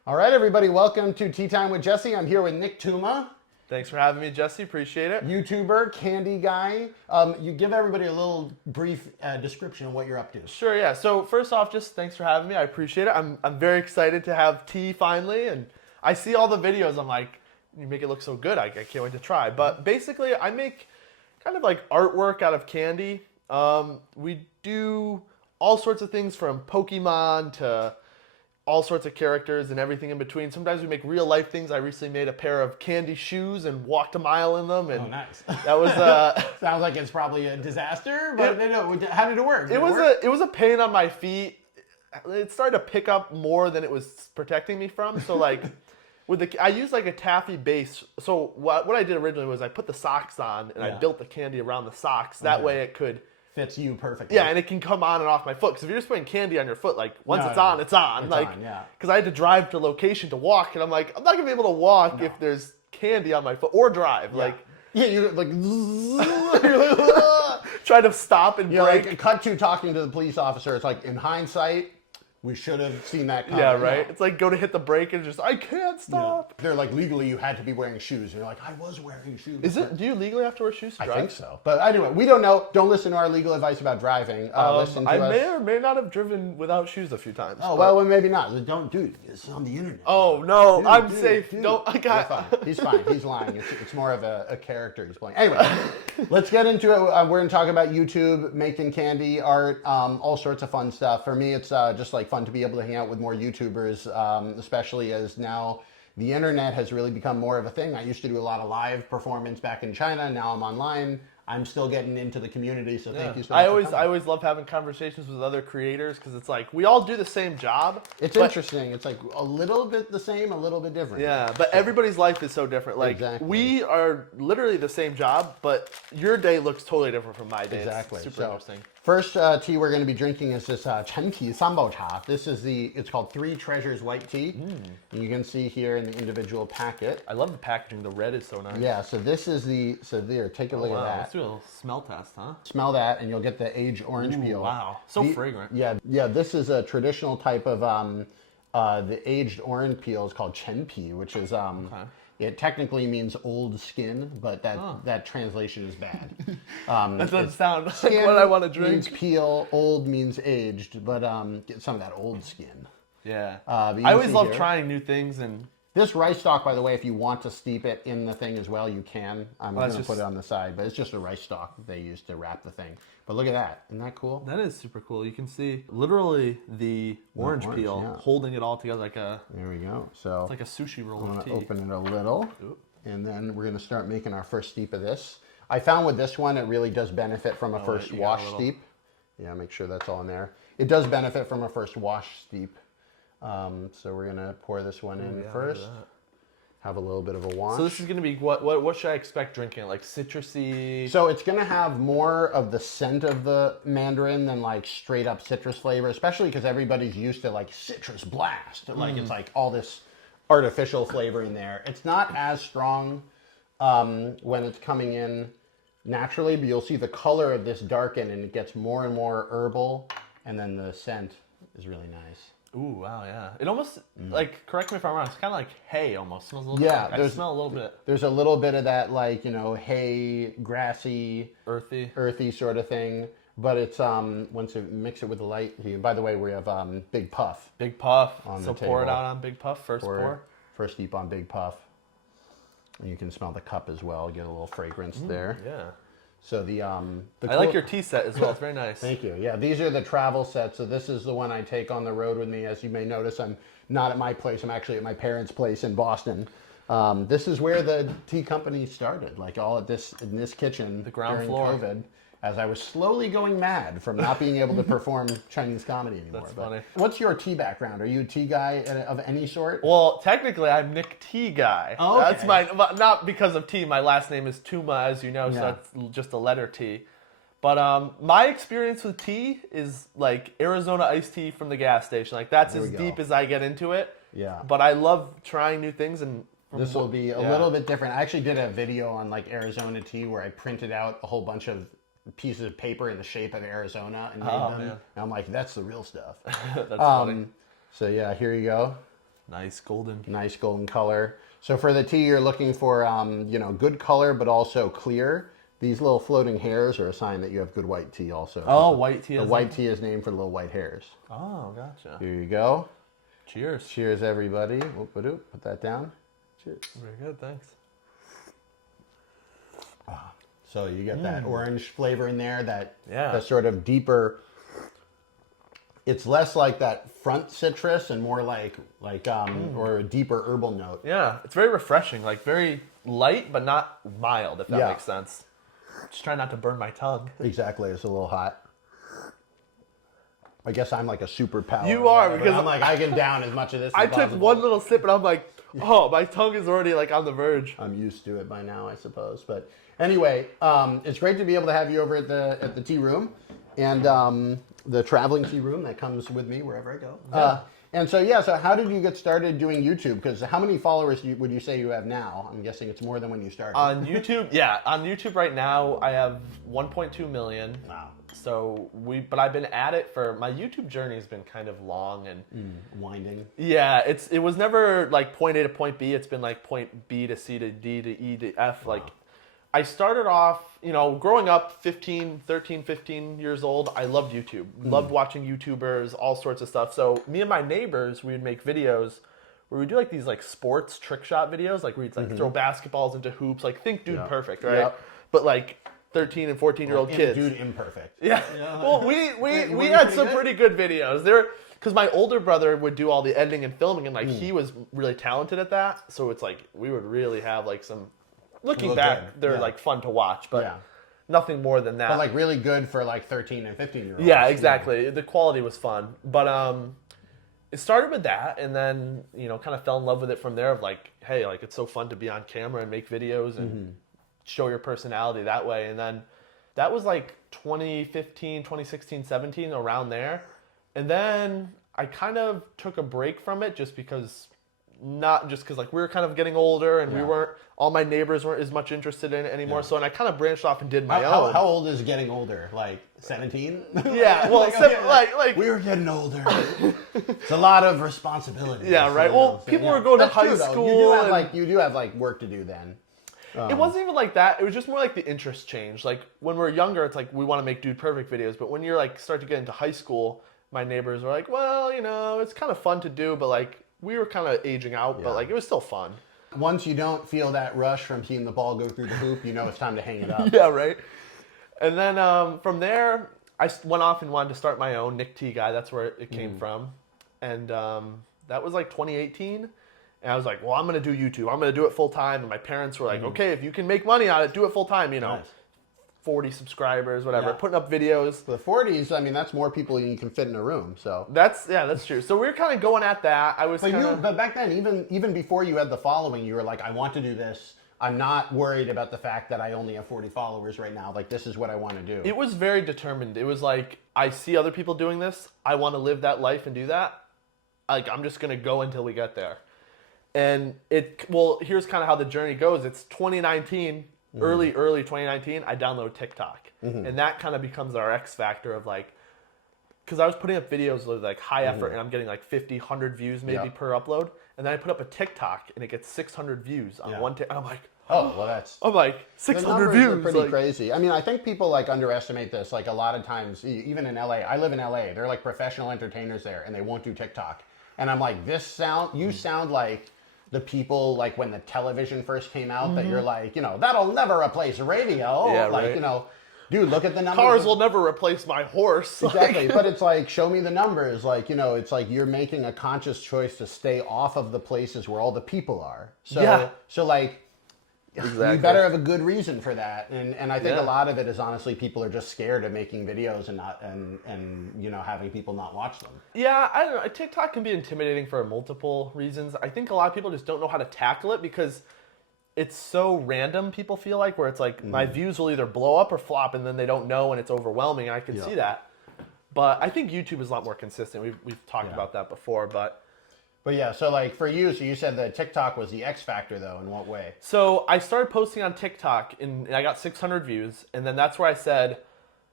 All right, everybody, welcome to Tea Time with Jesse. I'm here with Nick Touma, Thanks for having me, Jesse. Appreciate it. YouTuber, candy guy. You give everybody a little brief description of what you're up to. Sure, yeah. So first off, just thanks for having me. I appreciate it. I'm very excited to have tea finally, and I see all the videos. I'm like, you make it look so good. I can't wait to try. But basically, I make kind of like artwork out of candy. We do all sorts of things from Pokemon to all sorts of characters and everything in between. Sometimes we make real life things. I recently made a pair of candy shoes and walked a mile in them. And Oh, nice. That was Sounds like it's probably a disaster, but how did it work? it was a pain on my feet. It started to pick up more than it was protecting me from. So like I used like a taffy base. So what I did originally was I put the socks on and I built the candy around the socks. That way it could fits you perfectly. Yeah, and it can come on and off my foot. Because if you're just putting candy on your foot, like once it's on, it's on. It's like, on, yeah. Because I had to drive to location to walk, and I'm like, I'm not gonna be able to walk if there's candy on my foot or drive. Like, yeah, you're like, trying to stop and brake. Like, cut to talking to the police officer. It's like, in hindsight, we should have seen that coming. Yeah, right. It's like go to hit the brake and just I can't stop. They're like, legally you had to be wearing shoes. And you're like, I was wearing shoes. Is it? Do you legally have to wear shoes to drive? I think so. But anyway, we don't know. Don't listen to our legal advice about driving. Listen to I us. may or may not have driven without shoes a few times. Oh, well, maybe not. Don't do it. It's on the internet. Oh, no. Dude, I'm safe. Dude. Don't. I got. You're fine. He's fine. He's lying. It's more of a character he's playing. Anyway, let's get into it. We're going to talk about YouTube, making candy, art, all sorts of fun stuff. For me, it's just like fun to be able to hang out with more YouTubers, especially as now the internet has really become more of a thing. I used to do a lot of live performance back in China. Now I'm online. I'm still getting into the community, so thank you so much. I always love having conversations with other creators because it's like we all do the same job. It's interesting. It's like a little bit the same, a little bit different. Yeah, but everybody's life is so different. Like we are literally the same job, but your day looks totally different from my day. Exactly. It's super interesting. First tea we're going to be drinking is this Chen Tea Sanbao Cha. This is it's called Three Treasures White Tea. And you can see here in the individual packet. I love the packaging. The red is so nice. Yeah, so this is there, take a look at that. Let's do a little smell test, huh? Smell that and you'll get the aged orange peel. Wow, so fragrant. Yeah, this is a traditional type of, the aged orange peel is called Chen Pi, which is, it technically means old skin, but that translation is bad. That doesn't sound like what I want to drink. Means peel, old means aged, but get some of that old skin. Yeah. I always love trying new things. And this rice stalk, by the way, if you want to steep it in the thing as well, you can. I'm going to put it on the side, but it's just a rice stalk that they use to wrap the thing. But look at that. Isn't that cool? That is super cool. You can see literally the orange peel holding it all together like a... There we go. So it's like a sushi roll I'm of tea. going to open it a little, and then we're going to start making our first steep of this. I found with this one, it really does benefit from a first wash steep. Yeah, make sure that's all in there. It does benefit from a first wash steep. So we're going to pour this one in first. Have a little bit of a wash. So this is going to be, what should I expect drinking? Like citrusy? So it's going to have more of the scent of the mandarin than like straight up citrus flavor, especially because everybody's used to like citrus blast. Like it's like all this artificial flavor in there. It's not as strong when it's coming in naturally, but you'll see the color of this darken and it gets more and more herbal, and then the scent is really nice. Ooh, wow, yeah. It almost, like, correct me if I'm wrong, it's kind of like hay almost. It smells a little bit like, I smell a little bit. There's a little bit of that, like, you know, hay, grassy, earthy sort of thing. But it's, once you mix it with the light, by the way, we have Big Puff. Big Puff. On so the pour it table. out on Big Puff, first pour. First steep on Big Puff. And you can smell the cup as well, get a little fragrance there. Yeah. So I like your tea set as well. It's very nice. Thank you. Yeah, these are the travel sets. So this is the one I take on the road with me. As you may notice, I'm not at my place. I'm actually at my parents' place in Boston. This is where the tea company started, like all at in this kitchen the ground during floor. COVID. As I was slowly going mad from not being able to perform Chinese comedy anymore. That's funny. What's your tea background? Are you a tea guy of any sort? Well, technically, I'm NickTGuy. Oh, okay. That's not because of tea. My last name is Touma, as you know, so that's just a letter T. But my experience with tea is like Arizona iced tea from the gas station. Like that's as deep as I get into it. Yeah. But I love trying new things, and this will be a little bit different. I actually did a video on like Arizona tea where I printed out a whole bunch of pieces of paper in the shape of Arizona and made them. And I'm like, that's the real stuff. That's funny. So yeah, here you go. Nice golden. Nice golden color. So for the tea, you're looking for, good color, but also clear. These little floating hairs are a sign that you have good white tea also. Oh, white tea. The white tea is named for the little white hairs. Oh, gotcha. Here you go. Cheers. Cheers, everybody. Whoop-a-doop. Put that down. Cheers. Very good, thanks. So you get that orange flavor in there, that sort of deeper. It's less like that front citrus and more or a deeper herbal note. Yeah, it's very refreshing, like very light but not mild, if that makes sense. Just try not to burn my tongue. Exactly, it's a little hot. I guess I'm like a super power. You are, because I'm like, I can down as much of this as I possible. took one little sip and I'm like, oh, my tongue is already like on the verge. I'm used to it by now, I suppose. But anyway, it's great to be able to have you over at the tea room and the traveling tea room that comes with me wherever I go. And so how did you get started doing YouTube? Because how many followers would you say you have now? I'm guessing it's more than when you started. On YouTube, on YouTube right now, I have 1.2 million. Wow. So but I've been at it for, my YouTube journey has been kind of long and winding. Yeah, it was never like point A to point B. It's been like point B to C to D to E to F. Wow. Like I started off, growing up 15 years old, I loved YouTube. Loved watching YouTubers, all sorts of stuff. So me and my neighbors, we would make videos where we do like these like sports trick shot videos, like we'd like throw basketballs into hoops, like think Dude Perfect, right? Yep. But like 13 and 14-year-old kids. Dude Imperfect. Yeah. Well, we had some pretty good videos. Because my older brother would do all the editing and filming, and like he was really talented at that. So it's like we would really have like some. Looking back, they're like fun to watch, but nothing more than that. But like really good for like 13 and 15-year-olds. Yeah, exactly. The quality was fun, but it started with that, and then kind of fell in love with it from there. Of like, hey, like it's so fun to be on camera and make videos and show your personality that way. And then that was like 2015, 2016, 17, around there. And then I kind of took a break from it just because. Not just because like we were kind of getting older and all my neighbors weren't as much interested in it anymore. Yeah. So and I kind of branched off and did my own. How old is getting older? Like 17? Yeah, well, like we were getting older. It's a lot of responsibility. Yeah, right. Well, people were going to high school. You do have like work to do then. It wasn't even like that. It was just more like the interest changed. Like when we're younger, it's like we want to make Dude Perfect videos. But when you're like start to get into high school, my neighbors were like, well, it's kind of fun to do, but like. We were kind of aging out, but like it was still fun. Once you don't feel that rush from seeing the ball go through the hoop, it's time to hang it up. Yeah, right. And then from there, I went off and wanted to start my own NickTGuy. That's where it came from. And that was like 2018. And I was like, well, I'm going to do YouTube. I'm going to do it full time. And my parents were like, okay, if you can make money on it, do it full time, Nice. 40 subscribers, whatever, putting up videos. The 40s, that's more people than you can fit in a room. So that's true. So we were kind of going at that. But back then, even before you had the following, you were like, I want to do this. I'm not worried about the fact that I only have 40 followers right now. Like, this is what I want to do. It was very determined. It was like, I see other people doing this. I want to live that life and do that. Like, I'm just going to go until we get there. And here's kind of how the journey goes. It's 2019. Early 2019, I downloaded TikTok. And that kind of becomes our X factor of like, because I was putting up videos with like high effort and I'm getting like 50, 100 views maybe per upload. And then I put up a TikTok and it gets 600 views on one TikTok. I'm like, I'm like, 600 views. Are pretty crazy. I mean, I think people like underestimate this. Like a lot of times, even in LA, I live in LA, they're like professional entertainers there and they won't do TikTok. And I'm like, you sound like the people like when the television first came out that you're like, that'll never replace radio. Yeah, like, right. Dude, look at the numbers. Cars will never replace my horse. Exactly. But it's like, show me the numbers. Like, it's like you're making a conscious choice to stay off of the places where all the people are. So like, you better have a good reason for that. And I think a lot of it is honestly people are just scared of making videos and not having people not watch them. Yeah, I don't know. TikTok can be intimidating for multiple reasons. I think a lot of people just don't know how to tackle it because it's so random, people feel like, where it's like my views will either blow up or flop and then they don't know and it's overwhelming and I can see that. But I think YouTube is a lot more consistent. We've talked about that before, But yeah, so like for you, so you said that TikTok was the X factor though, in what way? So I started posting on TikTok and I got 600 views and then that's where I said,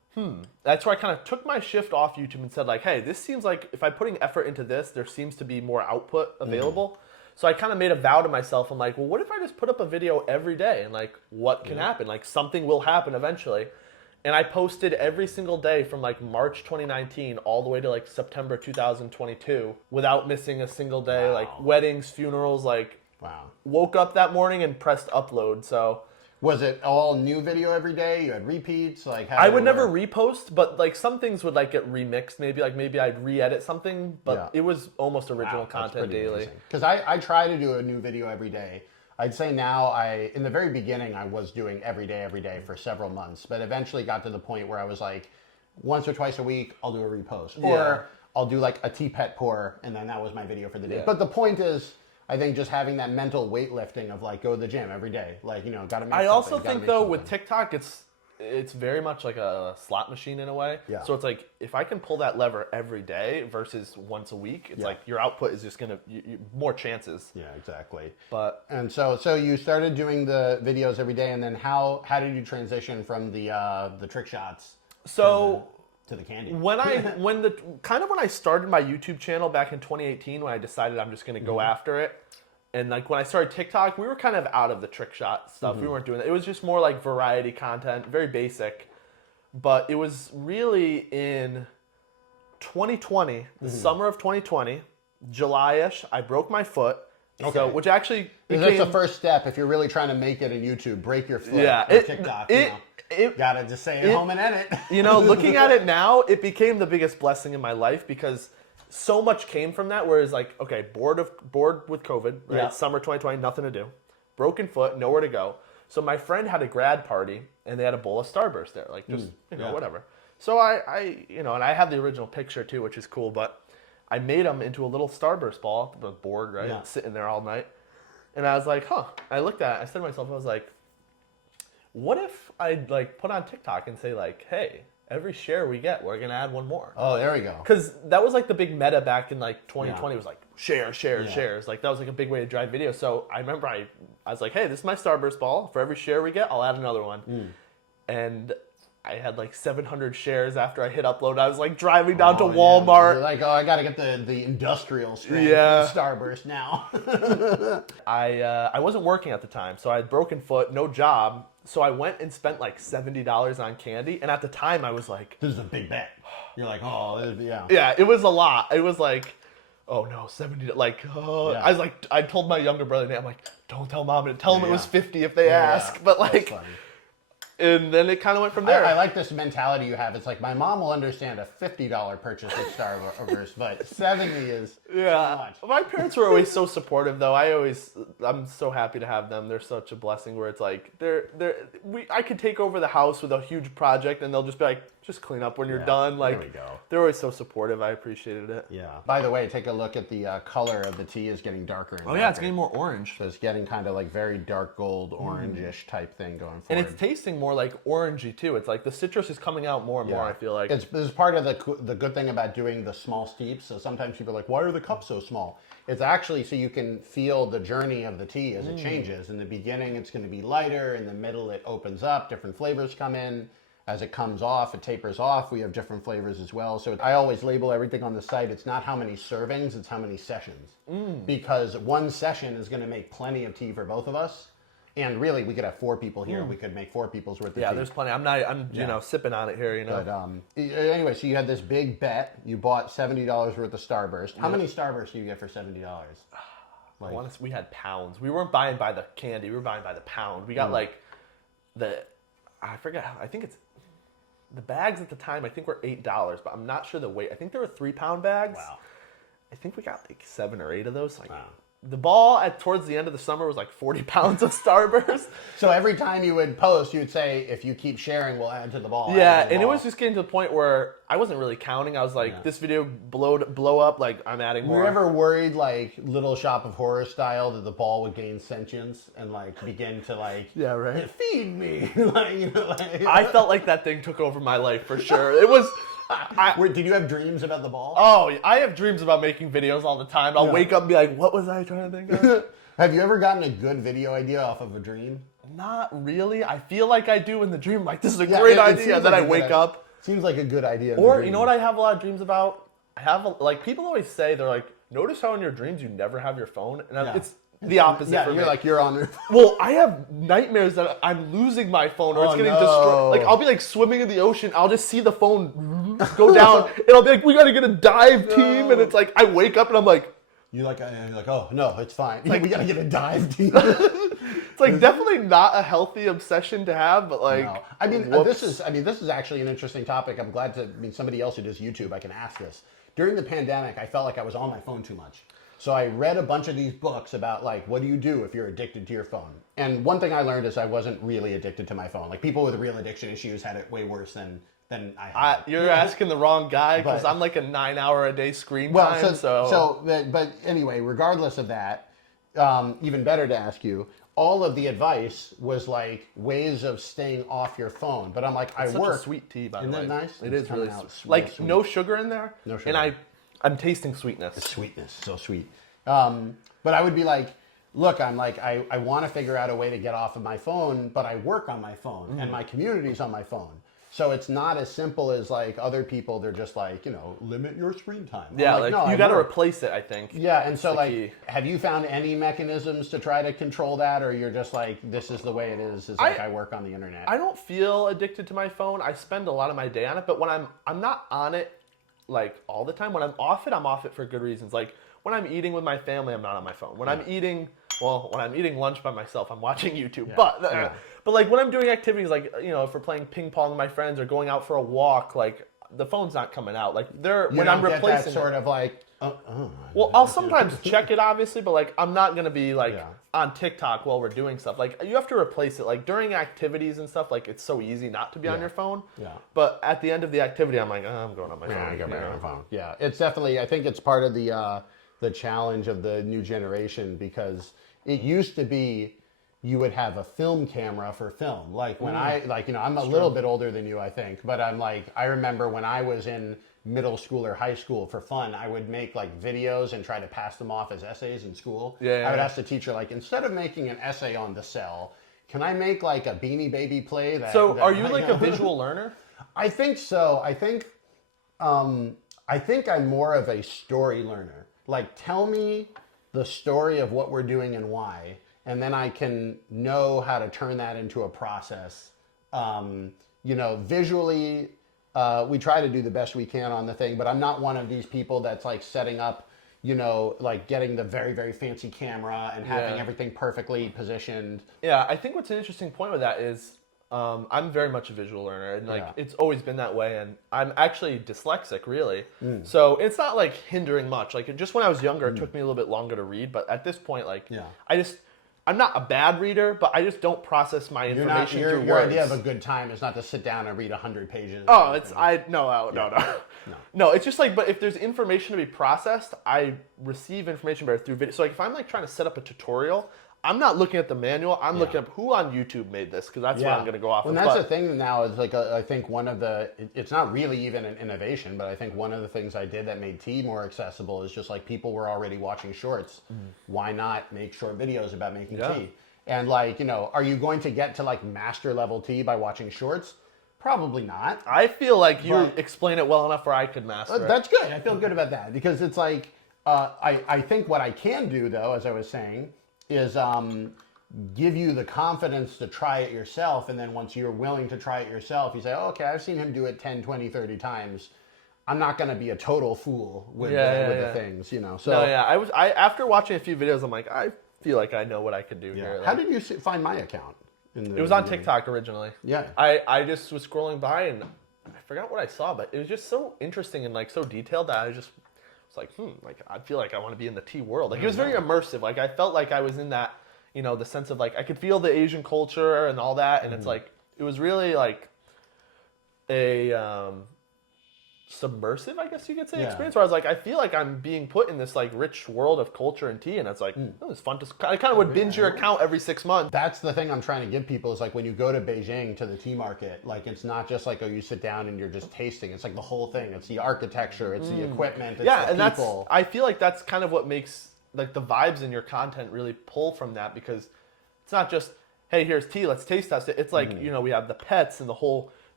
That's where I kind of took my shift off YouTube and said like, hey, this seems like if I'm putting effort into this, there seems to be more output available. So I kind of made a vow to myself. I'm like, well, what if I just put up a video every day and like, what can happen? Like something will happen eventually. And I posted every single day from like March 2019 all the way to like September 2022 without missing a single day. Like weddings, funerals, like woke up that morning and pressed upload. So was it all new video every day? You had repeats? Like how I would never repost, but like some things would like get remixed. Maybe I'd re-edit something, but it was almost original content daily. Because I try to do a new video every day. I'd say now in the very beginning, I was doing every day for several months, but eventually got to the point where I was like, once or twice a week, I'll do a repost. Or I'll do like a tea pet pour, and then that was my video for the day. But the point is, I think just having that mental weightlifting of like, go to the gym every day. Like, you know, got to make I also think though with TikTok, it's very much like a slot machine in a way. Yeah. So it's like, if I can pull that lever every day versus once a week, it's like your output is just going to, more chances. Yeah, exactly. And so you started doing the videos every day, and then how did you transition from the trick shots to the candy? When I started my YouTube channel back in 2018, when I decided I'm just going to go after it, and like when I started TikTok, we were kind of out of the trick shot stuff. We weren't doing that. It was just more like variety content, very basic. But it was really in 2020, the summer of 2020, July-ish, I broke my foot. Okay. So, which actually that's the first step if you're really trying to make it in YouTube. Break your foot. Yeah, TikTok. Gotta just stay at home and edit. You know, looking at it now, it became the biggest blessing in my life because so much came from that. Whereas, like, okay, bored with COVID, right? Yeah. Summer 2020, nothing to do, broken foot, nowhere to go. So my friend had a grad party and they had a bowl of Starburst there, like just whatever. So I and I have the original picture too, which is cool. But I made them into a little Starburst ball, the board, right? Yeah. Sitting there all night, and I was like, huh. I looked at it. I said to myself, I was like, what if I like put on TikTok and say like, hey, every share we get, we're gonna add one more. Oh, there we go. Because that was like the big meta back in like 2020. Was like shares. Like that was like a big way to drive video. So I remember I was like, hey, this is my Starburst ball. For every share we get, I'll add another one. And I had like 700 shares after I hit upload. I was like driving down to Walmart. You're like, oh, I gotta get the industrial strength Starburst now. I wasn't working at the time, so I had broken foot, no job. So I went and spent like $70 on candy, and at the time I was like, this is a big bet. You're like, oh, yeah. Yeah, it was a lot. It was like, oh no, 70. Like, I was like, I told my younger brother, I'm like, don't tell mom, and tell them it was 50 if they ask. But like, and then it kind of went from there. I like this mentality you have. It's like, my mom will understand a $50 purchase at Starburst, but 70 is so much. My parents were always so supportive, though. I'm so happy to have them. They're such a blessing. Where it's like, I could take over the house with a huge project, and they'll just be like, just clean up when you're done. Like, there we go. They're always so supportive. I appreciated it. Yeah. By the way, take a look at the color of the tea is getting darker and darker. Oh yeah, it's getting more orange. So it's getting kind of like very dark gold, orangish type thing going forward. And it's tasting more like orangey too. It's like the citrus is coming out more and more. I feel like this is part of the good thing about doing the small steeps. So sometimes people are like, why are the cups so small? It's actually so you can feel the journey of the tea as it changes. In the beginning, it's going to be lighter. In the middle, it opens up. Different flavors come in. As it comes off, it tapers off. We have different flavors as well. So I always label everything on the site. It's not how many servings, it's how many sessions. Because one session is going to make plenty of tea for both of us. And really, we could have 4 people here. We could make 4 people's worth of tea. Yeah, there's plenty. I'm sipping on it here, But anyway, so you had this big bet. You bought $70 worth of Starburst. How many Starburst do you get for $70? Like, we had pounds. We weren't buying by the candy. We were buying by the pound. We got like I forget. I think it's the bags at the time. I think were $8, but I'm not sure the weight. I think there were 3-pound bags. Wow. I think we got like 7 or 8 of those. Like, wow. The ball towards the end of the summer was like 40 pounds of Starburst. So every time you would post, you would say, if you keep sharing, we'll add to the ball. Yeah, and it was just getting to the point where I wasn't really counting. I was like, this video blow up, like I'm adding more. Were you ever worried, like Little Shop of Horror style, that the ball would gain sentience and like begin to like, feed me? I felt like that thing took over my life for sure. It was... Did you have dreams about the ball? Oh, I have dreams about making videos all the time. I'll wake up and be like, what was I trying to think of? Have you ever gotten a good video idea off of a dream? Not really. I feel like I do in the dream. Like, this is a great idea. And then I wake up Seems like a good idea. In the Or dream. you know what I have a lot of dreams about? Like people always say they're like, notice how in your dreams you never have your phone, and it's the opposite. Yeah, for you're me. like you're on there. Well, I have nightmares that I'm losing my phone or it's getting destroyed. Like I'll be like swimming in the ocean, I'll just see the phone go down, and I'll be like, "We got to get a dive team," and it's like I wake up and I'm like, You're like, oh no, it's fine. Like we gotta get a dive team. it's like definitely not a healthy obsession to have, but like, No. I mean, whoops. this is actually an interesting topic. I'm glad to. I mean, somebody else who does YouTube, I can ask this. During the pandemic, I felt like I was on my phone too much. So I read a bunch of these books about like, what do you do if you're addicted to your phone? And one thing I learned is I wasn't really addicted to my phone. Like people with real addiction issues had it way worse than I had. You're asking the wrong guy because But- I'm like a 9-hour-a-day screen time. But anyway, regardless of that, even better to ask you. All of the advice was like ways of staying off your phone. But I'm like, It's I such work. a sweet tea, by the Isn't way. that nice? It It's is really coming out sweet. Like sweet. no sugar in there. No sugar. And I'm tasting sweetness. Sweetness, so sweet. But I would be like, look, I'm like, I want to figure out a way to get off of my phone, but I work on my phone and my community's on my phone. So it's not as simple as like other people. They're just like, limit your screen time. I'm Yeah, like, like no, you I got to work. replace it, I think. Yeah, and so the like, key. have you found any mechanisms to try to control that, or you're just like, this is the way it is like I work on the internet? I don't feel addicted to my phone. I spend a lot of my day on it, but when I'm not on it like all the time. When I'm off it for good reasons. Like when I'm eating with my family, I'm not on my phone. When I'm eating lunch by myself, I'm watching YouTube. Yeah. But like when I'm doing activities like if we're playing ping pong with my friends or going out for a walk, like the phone's not coming out. Like when I'm replacing that sort of like. Well, I'll sometimes check it, obviously, but like I'm not gonna be like Yeah. on TikTok while we're doing stuff. Like you have to replace it. Like during activities and stuff, like it's so easy not to be on your phone. Yeah. But at the end of the activity, I'm like, I'm going on my phone. Yeah, I got back on my phone. Yeah, it's definitely. I think it's part of the challenge of the new generation because it used to be you would have a film camera for film. Like when I'm a little bit older than you, I think, but I remember when I was in middle school or high school for fun, I would make like videos and try to pass them off as essays in school. I would ask the teacher, like, instead of making an essay on the cell, can I make like a Beanie Baby play? So are you like a visual learner? I think so. I think I'm more of a story learner. Like, tell me the story of what we're doing and why, and then I can know how to turn that into a process. Visually, we try to do the best we can on the thing, but I'm not one of these people that's like setting up, like getting the very, very fancy camera and having everything perfectly positioned. Yeah, I think what's an interesting point with that is I'm very much a visual learner, and like it's always been that way. And I'm actually dyslexic, really. So it's not like hindering much. Like just when I was younger, it took me a little bit longer to read. But at this point, like I'm not a bad reader, but I just don't process my information through your words. idea of a good time is not to sit down and read 100 pages. Oh, no. It's just like, but if there's information to be processed, I receive information better through video. So like, if I'm like trying to set up a tutorial, I'm not looking at the manual. I'm looking up who on YouTube made this because that's what I'm going to go off of. And that's the thing now is like, I think one of it's not really even an innovation, but I think one of the things I did that made tea more accessible is just like people were already watching shorts. Why not make short videos about making tea? And like, are you going to get to like master level tea by watching shorts? Probably not. I feel like you explain it well enough where I could master it. That's good. I feel good about that because it's like, I think what I can do though, as I was saying, is give you the confidence to try it yourself, and then once you're willing to try it yourself, you say, oh, okay, I've seen him do it 10, 20, 30 times. I'm not going to be a total fool with the things, So I after watching a few videos, I'm like, I feel like I know what I could do here. Like, how did you find my account? It was on TikTok originally. Yeah. I just was scrolling by and I forgot what I saw, but it was just so interesting and like so detailed that I just was like, like I feel like I want to be in the tea world. Like it was very immersive. Like I felt like I was in that, the sense of like I could feel the Asian culture and all that, and it's like it was really like a submersive, I guess you could say, experience where I was like, I feel like I'm being put in this like rich world of culture and tea, and it's like, it's fun to. I kind of would binge your account every 6 months. That's the thing I'm trying to give people is like when you go to Beijing to the tea market, like it's not just like, oh, you sit down and you're just tasting. It's like the whole thing. It's the architecture, it's the equipment, it's the people. I feel like that's kind of what makes like the vibes in your content really pull from that, because it's not just, hey, here's tea, let's taste test it. It's like, we have the pets and the whole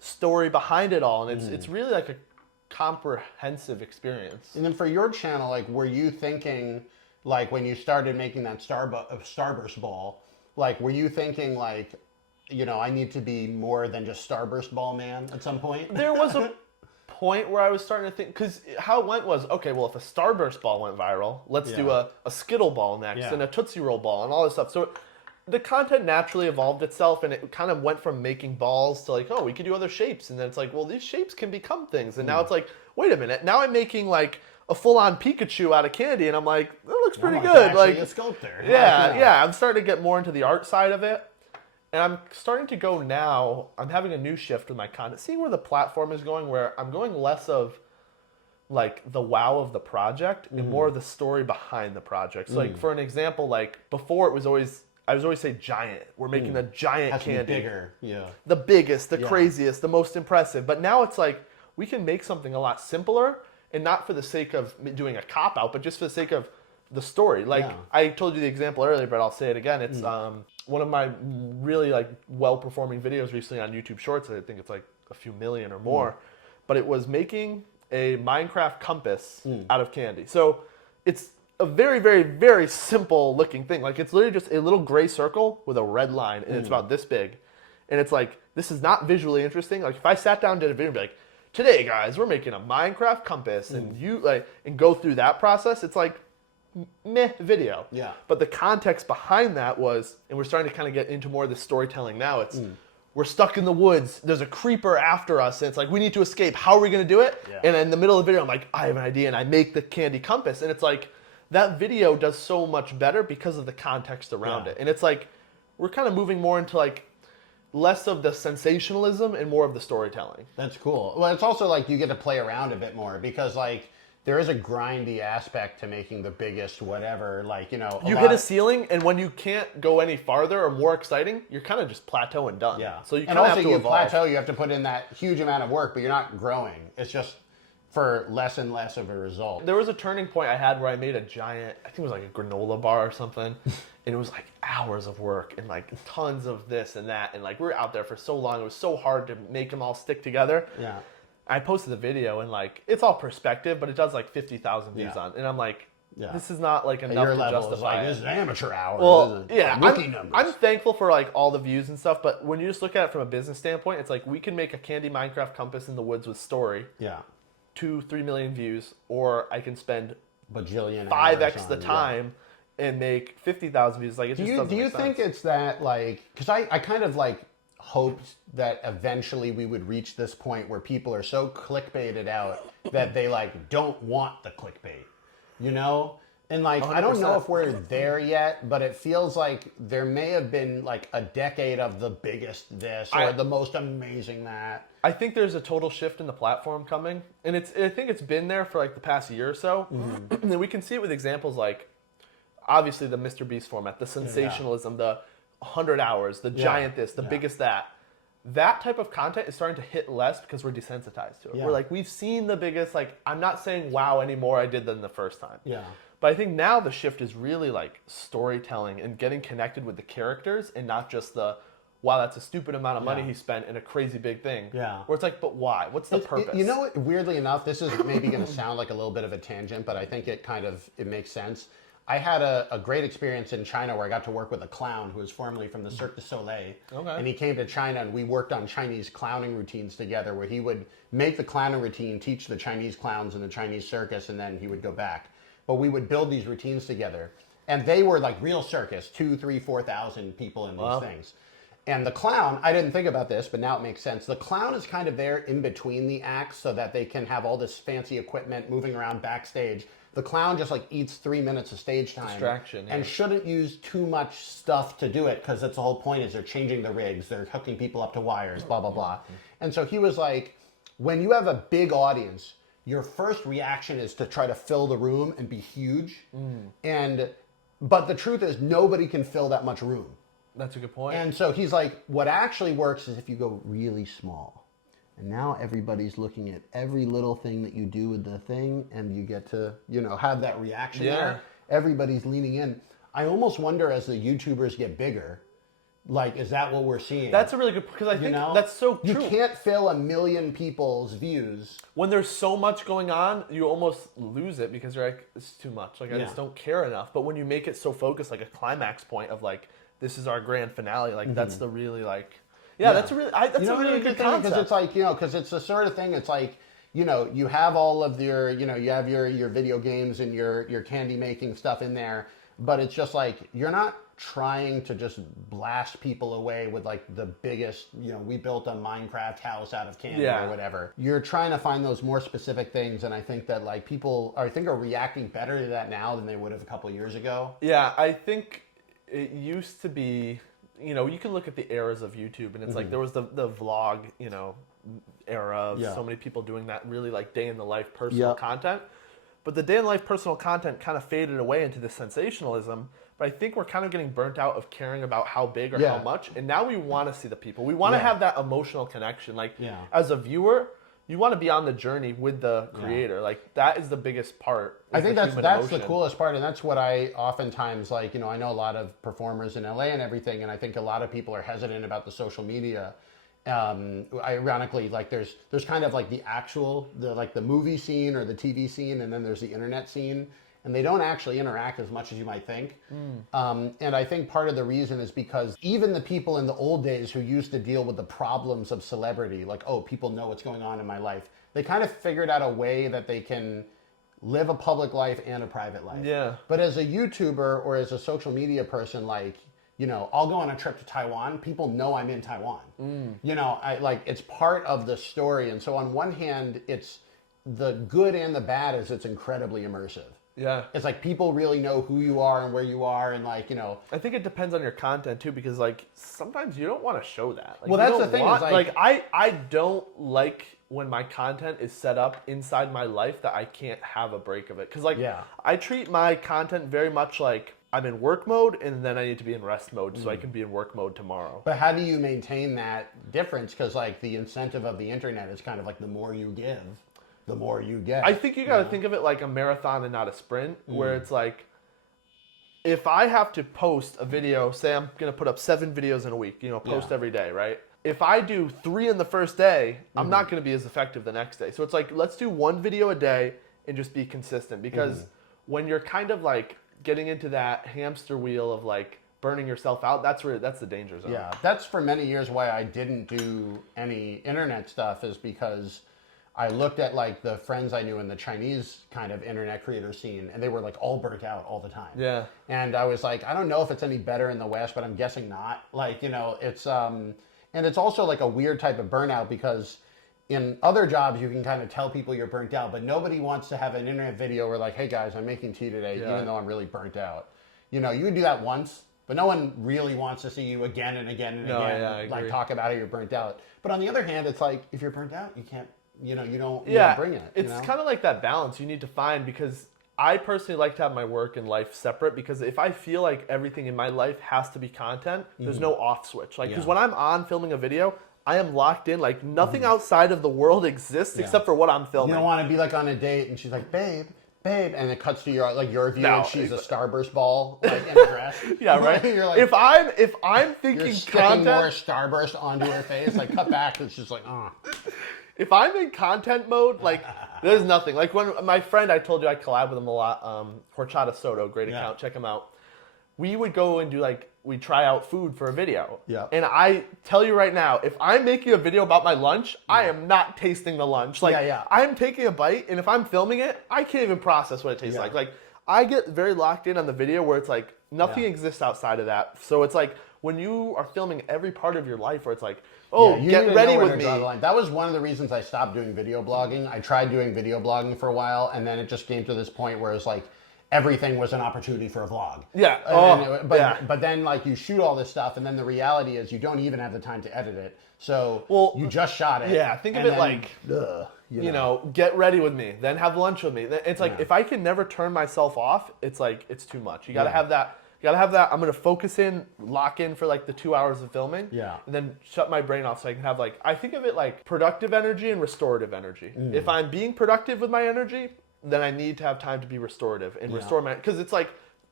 story behind it all, and it's really like a comprehensive experience. And then for your channel, like, were you thinking, like, when you started making that Starburst ball, like, were you thinking, like, you know, I need to be more than just Starburst ball man at some point? There was a point where I was starting to think, because how it went was, okay, well, if a Starburst ball went viral, let's do a Skittle ball next, and a Tootsie Roll ball, and all this stuff. So the content naturally evolved itself, and it kind of went from making balls to like, oh, we could do other shapes, and then it's like, well, these shapes can become things, and now it's like, wait a minute, now I'm making like a full-on Pikachu out of candy, and I'm like, that looks pretty good. Like a sculptor. Yeah, I'm starting to get more into the art side of it. And I'm starting to go now, I'm having a new shift with my content, seeing where the platform is going, where I'm going less of like the wow of the project and more of the story behind the project. So like for an example, like before I was always say giant. We're making a giant Has to be candy. bigger. Yeah. The biggest, the craziest, the most impressive. But now it's like we can make something a lot simpler, and not for the sake of doing a cop-out, but just for the sake of the story. Like I told you the example earlier, but I'll say it again. It's one of my really like well-performing videos recently on YouTube Shorts. I think it's like a few million or more. But it was making a Minecraft compass out of candy. So it's a very, very, very simple looking thing. Like it's literally just a little gray circle with a red line, and it's about this big. And it's like, this is not visually interesting. Like if I sat down and did a video and be like, today guys, we're making a Minecraft compass, and you like, and go through that process, it's like, meh video. Yeah. But the context behind that was, and we're starting to kind of get into more of the storytelling now, it's we're stuck in the woods, there's a creeper after us, and it's like, we need to escape. How are we going to do it? Yeah. And in the middle of the video, I'm like, I have an idea, and I make the candy compass. And it's like, that video does so much better because of the context around it. And it's like, we're kind of moving more into like, less of the sensationalism and more of the storytelling. That's cool. Well, it's also like you get to play around a bit more, because like, there is a grindy aspect to making the biggest whatever, like, you know. You hit a ceiling, and when you can't go any farther or more exciting, you're kind of just plateauing done. Yeah. So you kind of have to evolve. Plateau, you have to put in that huge amount of work, but you're not growing. It's just for less and less of a result. There was a turning point I had where I made a giant, I think it was like a granola bar or something, and it was like hours of work and like tons of this and that, and like we were out there for so long, it was so hard to make them all stick together. Yeah. I posted the video, and like, it's all perspective, but it does like 50,000 views on, and I'm like, this is not like enough to justify it. This is amateur hour. Well, yeah, rookie numbers. I'm thankful for like all the views and stuff, but when you just look at it from a business standpoint, it's like we can make a candy Minecraft compass in the woods with story. Yeah. 2-3 million views, or I can spend bajillion 5x the time and make 50,000 views. Like, it just doesn't make sense. Do you think it's that, like, because I kind of like hoped that eventually we would reach this point where people are so clickbaited out that they like don't want the clickbait, you know? And like, 100%. I don't know if we're there yet, but it feels like there may have been like a decade of the biggest this or the most amazing that. I think there's a total shift in the platform coming, and I think it's been there for like the past year or so. And we can see it with examples like, obviously the Mr. Beast format, the sensationalism, the 100 hours, the giant this, the biggest that. That type of content is starting to hit less because we're desensitized to it. We're like, we've seen the biggest, like, I'm not saying wow anymore I did than the first time. Yeah. But I think now the shift is really like storytelling and getting connected with the characters, and not just the, wow, that's a stupid amount of money he spent in a crazy big thing. Yeah. Where it's like, but why? What's the purpose? You know what, weirdly enough, this is maybe going to sound like a little bit of a tangent, but I think it makes sense. I had a great experience in China where I got to work with a clown who was formerly from the Cirque du Soleil. Okay. And he came to China, and we worked on Chinese clowning routines together, where he would make the clowning routine, teach the Chinese clowns in the Chinese circus, and then he would go back. But we would build these routines together. And they were like real circus, 2,000, 3,000, 4,000 people in these things. And the clown, I didn't think about this, but now it makes sense. The clown is kind of there in between the acts so that they can have all this fancy equipment moving around backstage. The clown just like eats 3 minutes of stage time. Distraction, and shouldn't use too much stuff to do it, because that's the whole point, is they're changing the rigs, they're hooking people up to wires, blah, blah, blah. And so he was like, when you have a big audience, your first reaction is to try to fill the room and be huge. But the truth is, nobody can fill that much room. That's a good point. And so he's like, what actually works is if you go really small. And now everybody's looking at every little thing that you do with the thing, and you get to, have that reaction there. Everybody's leaning in. I almost wonder, as the YouTubers get bigger, Like, is that what we're seeing? That's a really good, because I think that's so true. You can't fill 1 million people's views. When there's so much going on, you almost lose it because you're like, it's too much. Like, I just don't care enough. But when you make it so focused, like a climax point of like, this is our grand finale, like that's the really like, that's a really, that's a really good concept. Because it's like, because it's the sort of thing, it's like, you have all of your, you have your video games and your candy making stuff in there, but it's just like, you're not trying to just blast people away with like the biggest, we built a Minecraft house out of candy or whatever. You're trying to find those more specific things, and I think that like people are reacting better to that now than they would have a couple of years ago. Yeah, I think it used to be, you can look at the eras of YouTube, and it's like there was the vlog, era of so many people doing that really like day in the life personal content. But the day in the life personal content kind of faded away into the sensationalism. But I think we're kind of getting burnt out of caring about how big or how much. And now we want to see the people. We want to have that emotional connection. Like, as a viewer, you want to be on the journey with the creator. Like, that is the biggest part. I think that's the coolest part. And that's what I oftentimes, like, I know a lot of performers in LA and everything. And I think a lot of people are hesitant about the social media. Ironically, like there's kind of like the movie scene or the TV scene, and then there's the internet scene. And they don't actually interact as much as you might think. And I think part of the reason is because even the people in the old days who used to deal with the problems of celebrity, like, oh, people know what's going on in my life, they kind of figured out a way that they can live a public life and a private life. Yeah. But as a YouTuber or as a social media person, like, I'll go on a trip to Taiwan. People know I'm in Taiwan. It's part of the story. And so on one hand, it's the good and the bad is it's incredibly immersive. Yeah. It's like people really know who you are and where you are, and like, I think it depends on your content too, because like sometimes you don't want to show that. Like, well, that's the thing. I don't like when my content is set up inside my life that I can't have a break of it. Because like I treat my content very much like I'm in work mode and then I need to be in rest mode so I can be in work mode tomorrow. But how do you maintain that difference? Because like the incentive of the internet is kind of like the more you give, the more you get. I think you got to think of it like a marathon and not a sprint, where it's like, if I have to post a video, say I'm going to put up 7 videos in a week, post every day, right? If I do 3 in the first day, I'm not going to be as effective the next day. So it's like, let's do 1 video a day and just be consistent, because when you're kind of like getting into that hamster wheel of like burning yourself out, that's the danger zone. Yeah, that's for many years why I didn't do any internet stuff, is because I looked at like the friends I knew in the Chinese kind of internet creator scene, and they were like all burnt out all the time. Yeah. And I was like, I don't know if it's any better in the West, but I'm guessing not. Like, it's and it's also like a weird type of burnout, because in other jobs you can kind of tell people you're burnt out, but nobody wants to have an internet video where like, hey guys, I'm making tea today, even though I'm really burnt out. You can do that once, but no one really wants to see you again and again and again, like talk about how you're burnt out. But on the other hand, it's like, if you're burnt out, you can't, you don't bring it. It's kind of like that balance you need to find, because I personally like to have my work and life separate, because if I feel like everything in my life has to be content, there's no off switch. Like, because when I'm on filming a video, I am locked in. Like, nothing outside of the world exists except for what I'm filming. You don't want to be like on a date and she's like, babe, and it cuts to your view and she's a Starburst ball like in a dress. Yeah, right. You're like, if I'm thinking you're sticking content, more Starburst onto her face, like cut back, it's just like, If I'm in content mode, like, there's nothing. Like, when my friend, I told you I collab with him a lot, Horchata Soto, great account, check him out. We would go and do we try out food for a video. Yeah. And I tell you right now, if I'm making a video about my lunch, I am not tasting the lunch. Like, I'm taking a bite, and if I'm filming it, I can't even process what it tastes like. Like, I get very locked in on the video where it's like, nothing exists outside of that. So it's like, when you are filming every part of your life where it's like, get ready with me. That was one of the reasons I stopped doing video blogging. I tried doing video blogging for a while, and then it just came to this point where it's like, everything was an opportunity for a vlog. Yeah. But then like you shoot all this stuff, and then the reality is you don't even have the time to edit it. So you just shot it. Yeah, think of it like, get ready with me, then have lunch with me. It's like, if I can never turn myself off, it's like, it's too much. You gotta have that. You gotta have that. I'm gonna focus in, lock in for like the 2 hours of filming. Yeah. And then shut my brain off so I can have I think of it like productive energy and restorative energy. If I'm being productive with my energy, then I need to have time to be restorative and restore my, because it's like,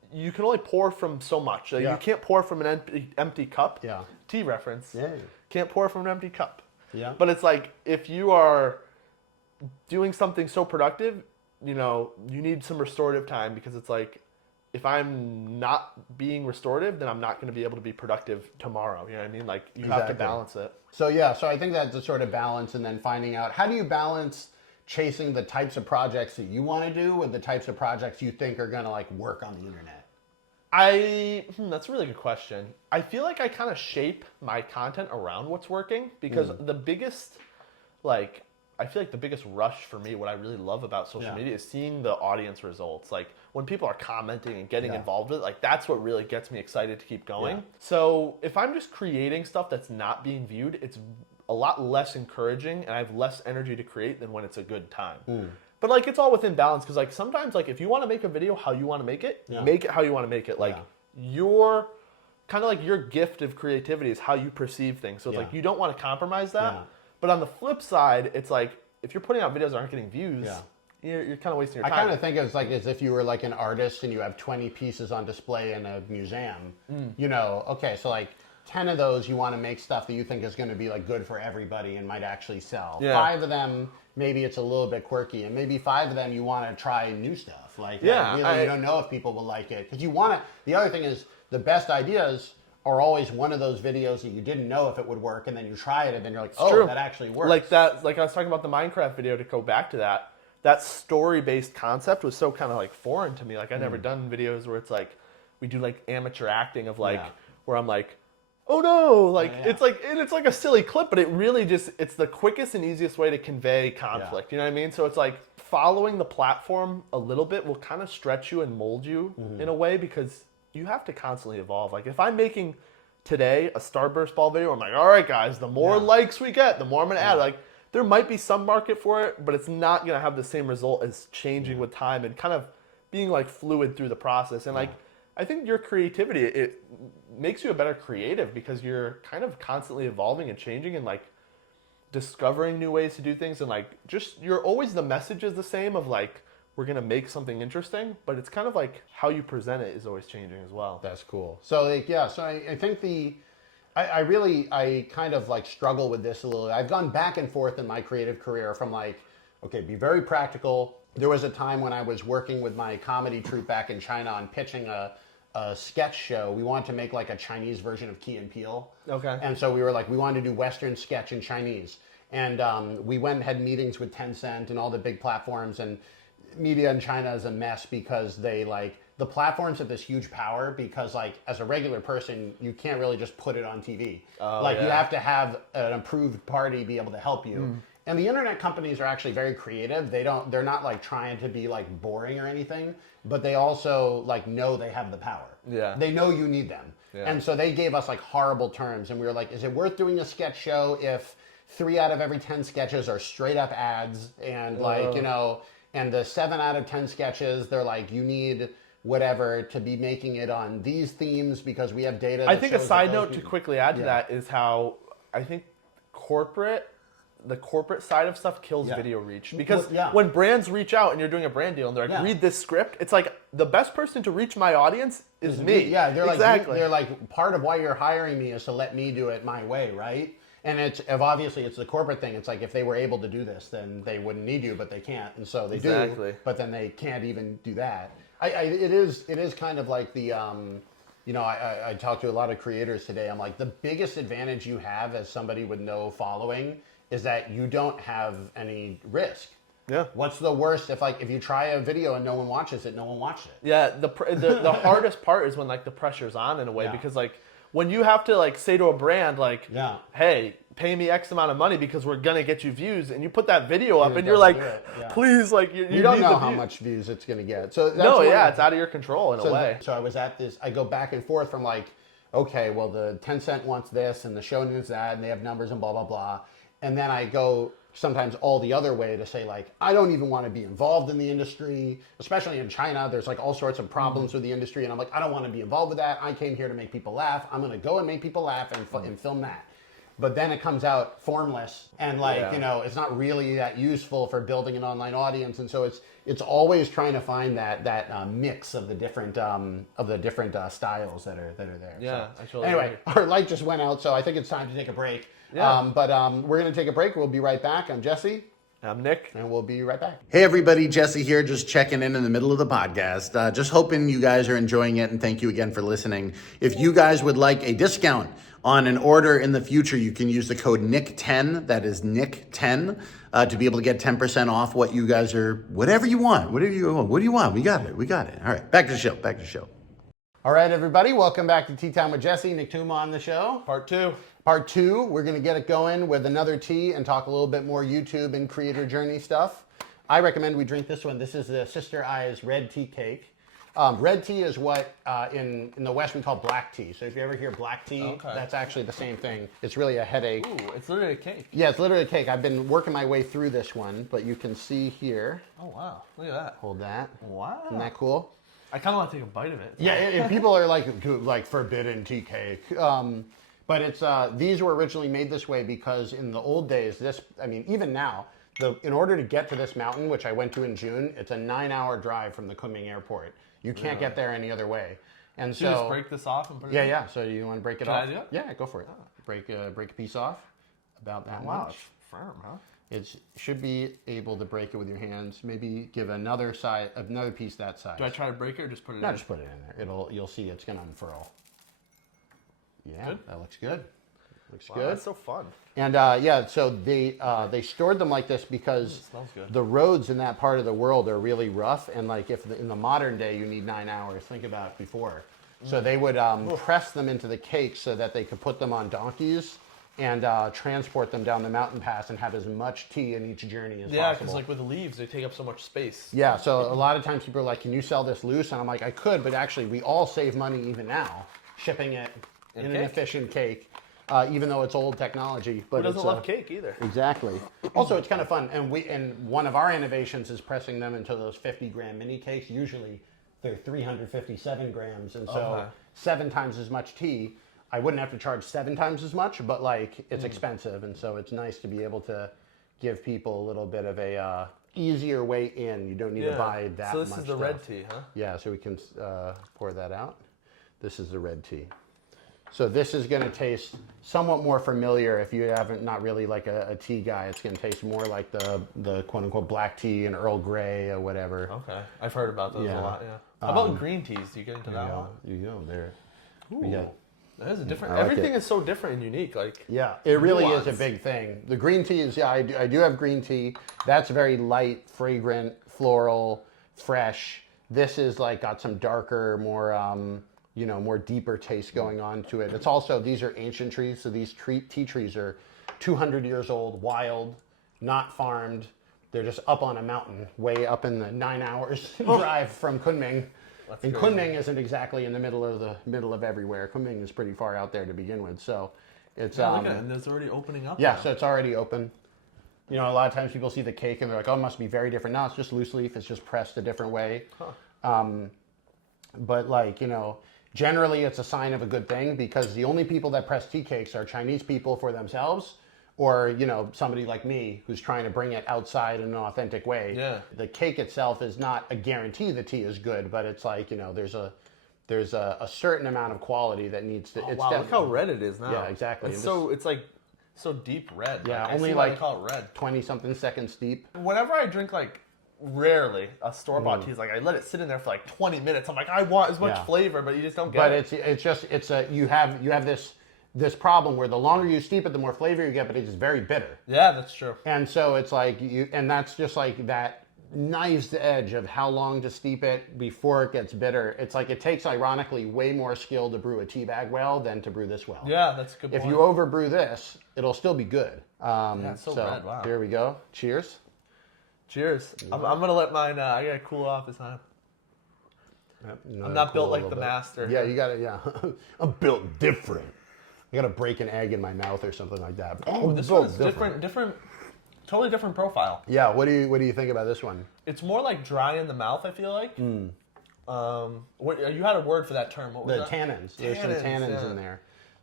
you can only pour from so much. You can't pour from an empty cup. Yeah. Tea reference. Yeah. Can't pour from an empty cup. Yeah. But it's like, if you are doing something so productive, you need some restorative time, because it's like, if I'm not being restorative, then I'm not going to be able to be productive tomorrow. You know what I mean? Like, you have to balance it. So yeah, so I think that's the sort of balance, and then finding out, how do you balance chasing the types of projects that you want to do with the types of projects you think are going to like work on the internet? That's a really good question. I feel like I kind of shape my content around what's working, because the biggest, I feel like the biggest rush for me, what I really love about social media, is seeing the audience results. Like, when people are commenting and getting involved with it, like, that's what really gets me excited to keep going. Yeah. So if I'm just creating stuff that's not being viewed, it's a lot less encouraging, and I have less energy to create than when it's a good time. But like, it's all within balance, because like, sometimes, like, if you want to make a video how you want to make it how you want to make it. Like, your kind of like your gift of creativity is how you perceive things. So it's like, you don't want to compromise that. Yeah. But on the flip side, it's like, if you're putting out videos that aren't getting views, you're kind of wasting your time. I kind of think it's like as if you were like an artist and you have 20 pieces on display in a museum. Okay, so like 10 of those you want to make stuff that you think is going to be like good for everybody and might actually sell. 5 of them, maybe it's a little bit quirky, and maybe 5 of them you want to try new stuff. Like, you don't know if people will like it, because you want to. The other thing is, the best ideas are always one of those videos that you didn't know if it would work, and then you try it, and then you're like, oh, that actually works. Like that, like I was talking about the Minecraft video, to go back to that story-based concept was so kind of like foreign to me. Like, I'd never done videos where it's like, we do like amateur acting of like, where I'm like, oh no, like, it's like a silly clip, but it really just, it's the quickest and easiest way to convey conflict. You know what I mean? So it's like, following the platform a little bit will kind of stretch you and mold you in a way, because you have to constantly evolve. Like, if I'm making today a Starburst ball video, I'm like, all right, guys, the more likes we get, the more I'm going to add. Like, there might be some market for it, but it's not going to have the same result as changing with time and kind of being like fluid through the process. And like, I think your creativity, it makes you a better creative, because you're kind of constantly evolving and changing and like discovering new ways to do things. And like, just, you're always, the message is the same of like, we're going to make something interesting, but it's kind of like how you present it is always changing as well. That's cool. So like, so I think I kind of like struggle with this a little. I've gone back and forth in my creative career from like, okay, be very practical. There was a time when I was working with my comedy troupe back in China on pitching a sketch show. We wanted to make like a Chinese version of Key and Peele. Okay. And so we were like, we wanted to do Western sketch in Chinese. And we went and had meetings with Tencent and all the big platforms, and media in China is a mess, because they like, the platforms have this huge power, because like, as a regular person, you can't really just put it on TV. You have to have an approved party be able to help you. And the internet companies are actually very creative. They're not like trying to be like boring or anything, but they also like know they have the power. Yeah. They know you need them. Yeah. And so they gave us like horrible terms, and we were like, is it worth doing a sketch show if 3 out of every 10 sketches are straight up ads, and like, and the 7 out of 10 sketches, they're like, you need whatever to be making it on these themes, because we have data. I think a side note to quickly add to that is how I think the corporate side of stuff kills video reach. Because when brands reach out and you're doing a brand deal and they're like, read this script, it's like, the best person to reach my audience is me. Yeah, they're like, they're like, part of why you're hiring me is to let me do it my way, right? And it's obviously it's the corporate thing. It's like, if they were able to do this, then they wouldn't need you, but they can't, and so they do. But then they can't even do that. It is kind of like the I talk to a lot of creators today. I'm like, the biggest advantage you have as somebody with no following is that you don't have any risk. Yeah. What's the worst if you try a video and no one watches it, no one watched it. Yeah. The hardest part is when like the pressure's on in a way, because like, when you have to like say to a brand like, hey, pay me X amount of money because we're gonna get you views, and you put that video up and you're like, please, like, you don't know how much views it's gonna get. So that's it's out of your control in a way. So I was at this. I go back and forth from like, okay, well, the Tencent wants this and the show needs that, and they have numbers and blah blah blah, and then I go sometimes all the other way to say like, I don't even want to be involved in the industry, especially in China. There's like all sorts of problems with the industry, and I'm like, I don't want to be involved with that. I came here to make people laugh. I'm going to go and make people laugh and film that. but then it comes out formless and like, Yeah. you know, it's not really that useful for building an online audience. And so it's always trying to find that mix of the different styles that are there. Yeah, So, I totally anyway, agree. our light just went out, so I think it's time to take a break. Yeah. But we're going to take a break. We'll be right back. I'm Jesse. I'm Nick. And we'll be right back. Hey, everybody. Jesse here, just checking in the middle of the podcast. Just hoping you guys are enjoying it, and thank you again for listening. If you guys would like a discount on an order in the future, you can use the code NICK10, that is NICK10, to be able to get 10% off what you guys are, whatever you want. What do you want? We got it. All right, back to the show. All right, everybody. Welcome back to Tea Time with Jesse. Nick Touma on the show. Part 2. Part 2, we're going to get it going with another tea and talk a little bit more YouTube and creator journey stuff. I recommend we drink this one. This is the Sister Eyes red tea cake. Red tea is what in the West we call black tea. So if you ever hear black tea, that's actually the same thing. It's really a headache. Ooh, it's literally a cake. Yeah, it's literally a cake. I've been working my way through this one, but you can see here. Oh, wow. Look at that. Hold that. Wow. Isn't that cool? I kind of want to take a bite of it. Yeah, and people are like forbidden tea cake. But it's these were originally made this way because in the old days, even now, in order to get to this mountain, which I went to in June, it's a 9-hour drive from the Kunming airport. You can't get there any other way. And so you just break this off and put it in? Yeah. So you want to break it Can off? I do it? Yeah, go for it. Break a piece off. About that Wow, much. it's firm, huh? It should be able to break it with your hands. Maybe give another piece that size. Do I try to break it or just put it in? No, just put it in there. You'll see it's gonna unfurl. Yeah, Good? that looks good. Wow, Good. that's so fun. And so they stored them like this because It smells good. the roads in that part of the world are really rough. And like in the modern day you need 9 hours, think about it before. So they would press them into the cake so that they could put them on donkeys and transport them down the mountain pass and have as much tea in each journey as Yeah, possible. because like with the leaves, they take up so much space. Yeah, so a lot of times people are like, can you sell this loose? And I'm like, I could, but actually we all save money even now shipping it in an efficient cake, even though it's old technology. But Who doesn't love cake either? Exactly. Also, it's kind of fun. And one of our innovations is pressing them into those 50-gram mini cakes. Usually they're 357 grams. And so 7 times as much tea. I wouldn't have to charge 7 times as much, but like it's expensive. And so it's nice to be able to give people a little bit of a easier way in. You don't need to buy that much. So this is the red tea, huh? Yeah, so we can pour that out. This is the red tea. So this is going to taste somewhat more familiar if you haven't, not really like a tea guy. It's going to taste more like the quote unquote black tea and Earl Grey or whatever. Okay, I've heard about those a lot. Yeah. How about green teas? Do you get into that one? You go there. Ooh, that is a different. like everything it. is so different and unique. Like Yeah, it really is a nuance. big thing. The green tea is, I do have green tea. That's very light, fragrant, floral, fresh. This is like got some darker, more more deeper taste going on to it. It's also, these are ancient trees, so these tea trees are 200 years old, wild, not farmed. They're just up on a mountain, way up in the 9 hours drive from Kunming. And crazy. Kunming isn't exactly in the middle of everywhere. Kunming is pretty far out there to begin with, so it's look at it, and it's already opening up. yeah, now. so it's already open. You know, a lot of times people see the cake and they're like, oh, it must be very different. No, it's just loose leaf. It's just pressed a different way. But like, generally it's a sign of a good thing because the only people that press tea cakes are Chinese people for themselves or, somebody like me who's trying to bring it outside in an authentic way. Yeah. The cake itself is not a guarantee the tea is good, but it's like, there's a certain amount of quality that needs to. Oh, wow, look how red it is now. Yeah, exactly. It's like so deep red. Yeah, like, I only see why like they call it red. 20-something seconds deep. Whenever I drink like rarely a store-bought tea, like I let it sit in there for like 20 minutes. I'm like, I want as much Yeah. flavor, but you just don't get But it. you have this problem where the longer you steep it, the more flavor you get, but it's just very bitter. Yeah, that's true. And so it's like and that's just like that knife's edge of how long to steep it before it gets bitter. It's like it takes, ironically, way more skill to brew a tea bag well than to brew this well. Yeah, that's a good point. If you overbrew this, it'll still be good. it's so red, wow. Here we go. Cheers. Cheers. I'm gonna let mine. I gotta cool off this time. I'm not built like the master. Yeah, you gotta. Yeah, I'm built different. I gotta break an egg in my mouth or something like that. Oh, this one's different, totally different profile. Yeah. What do you think about this one? It's more like dry in the mouth. I feel like. What you had a word for that term? What was The that? tannins. There's some tannins yeah. in there.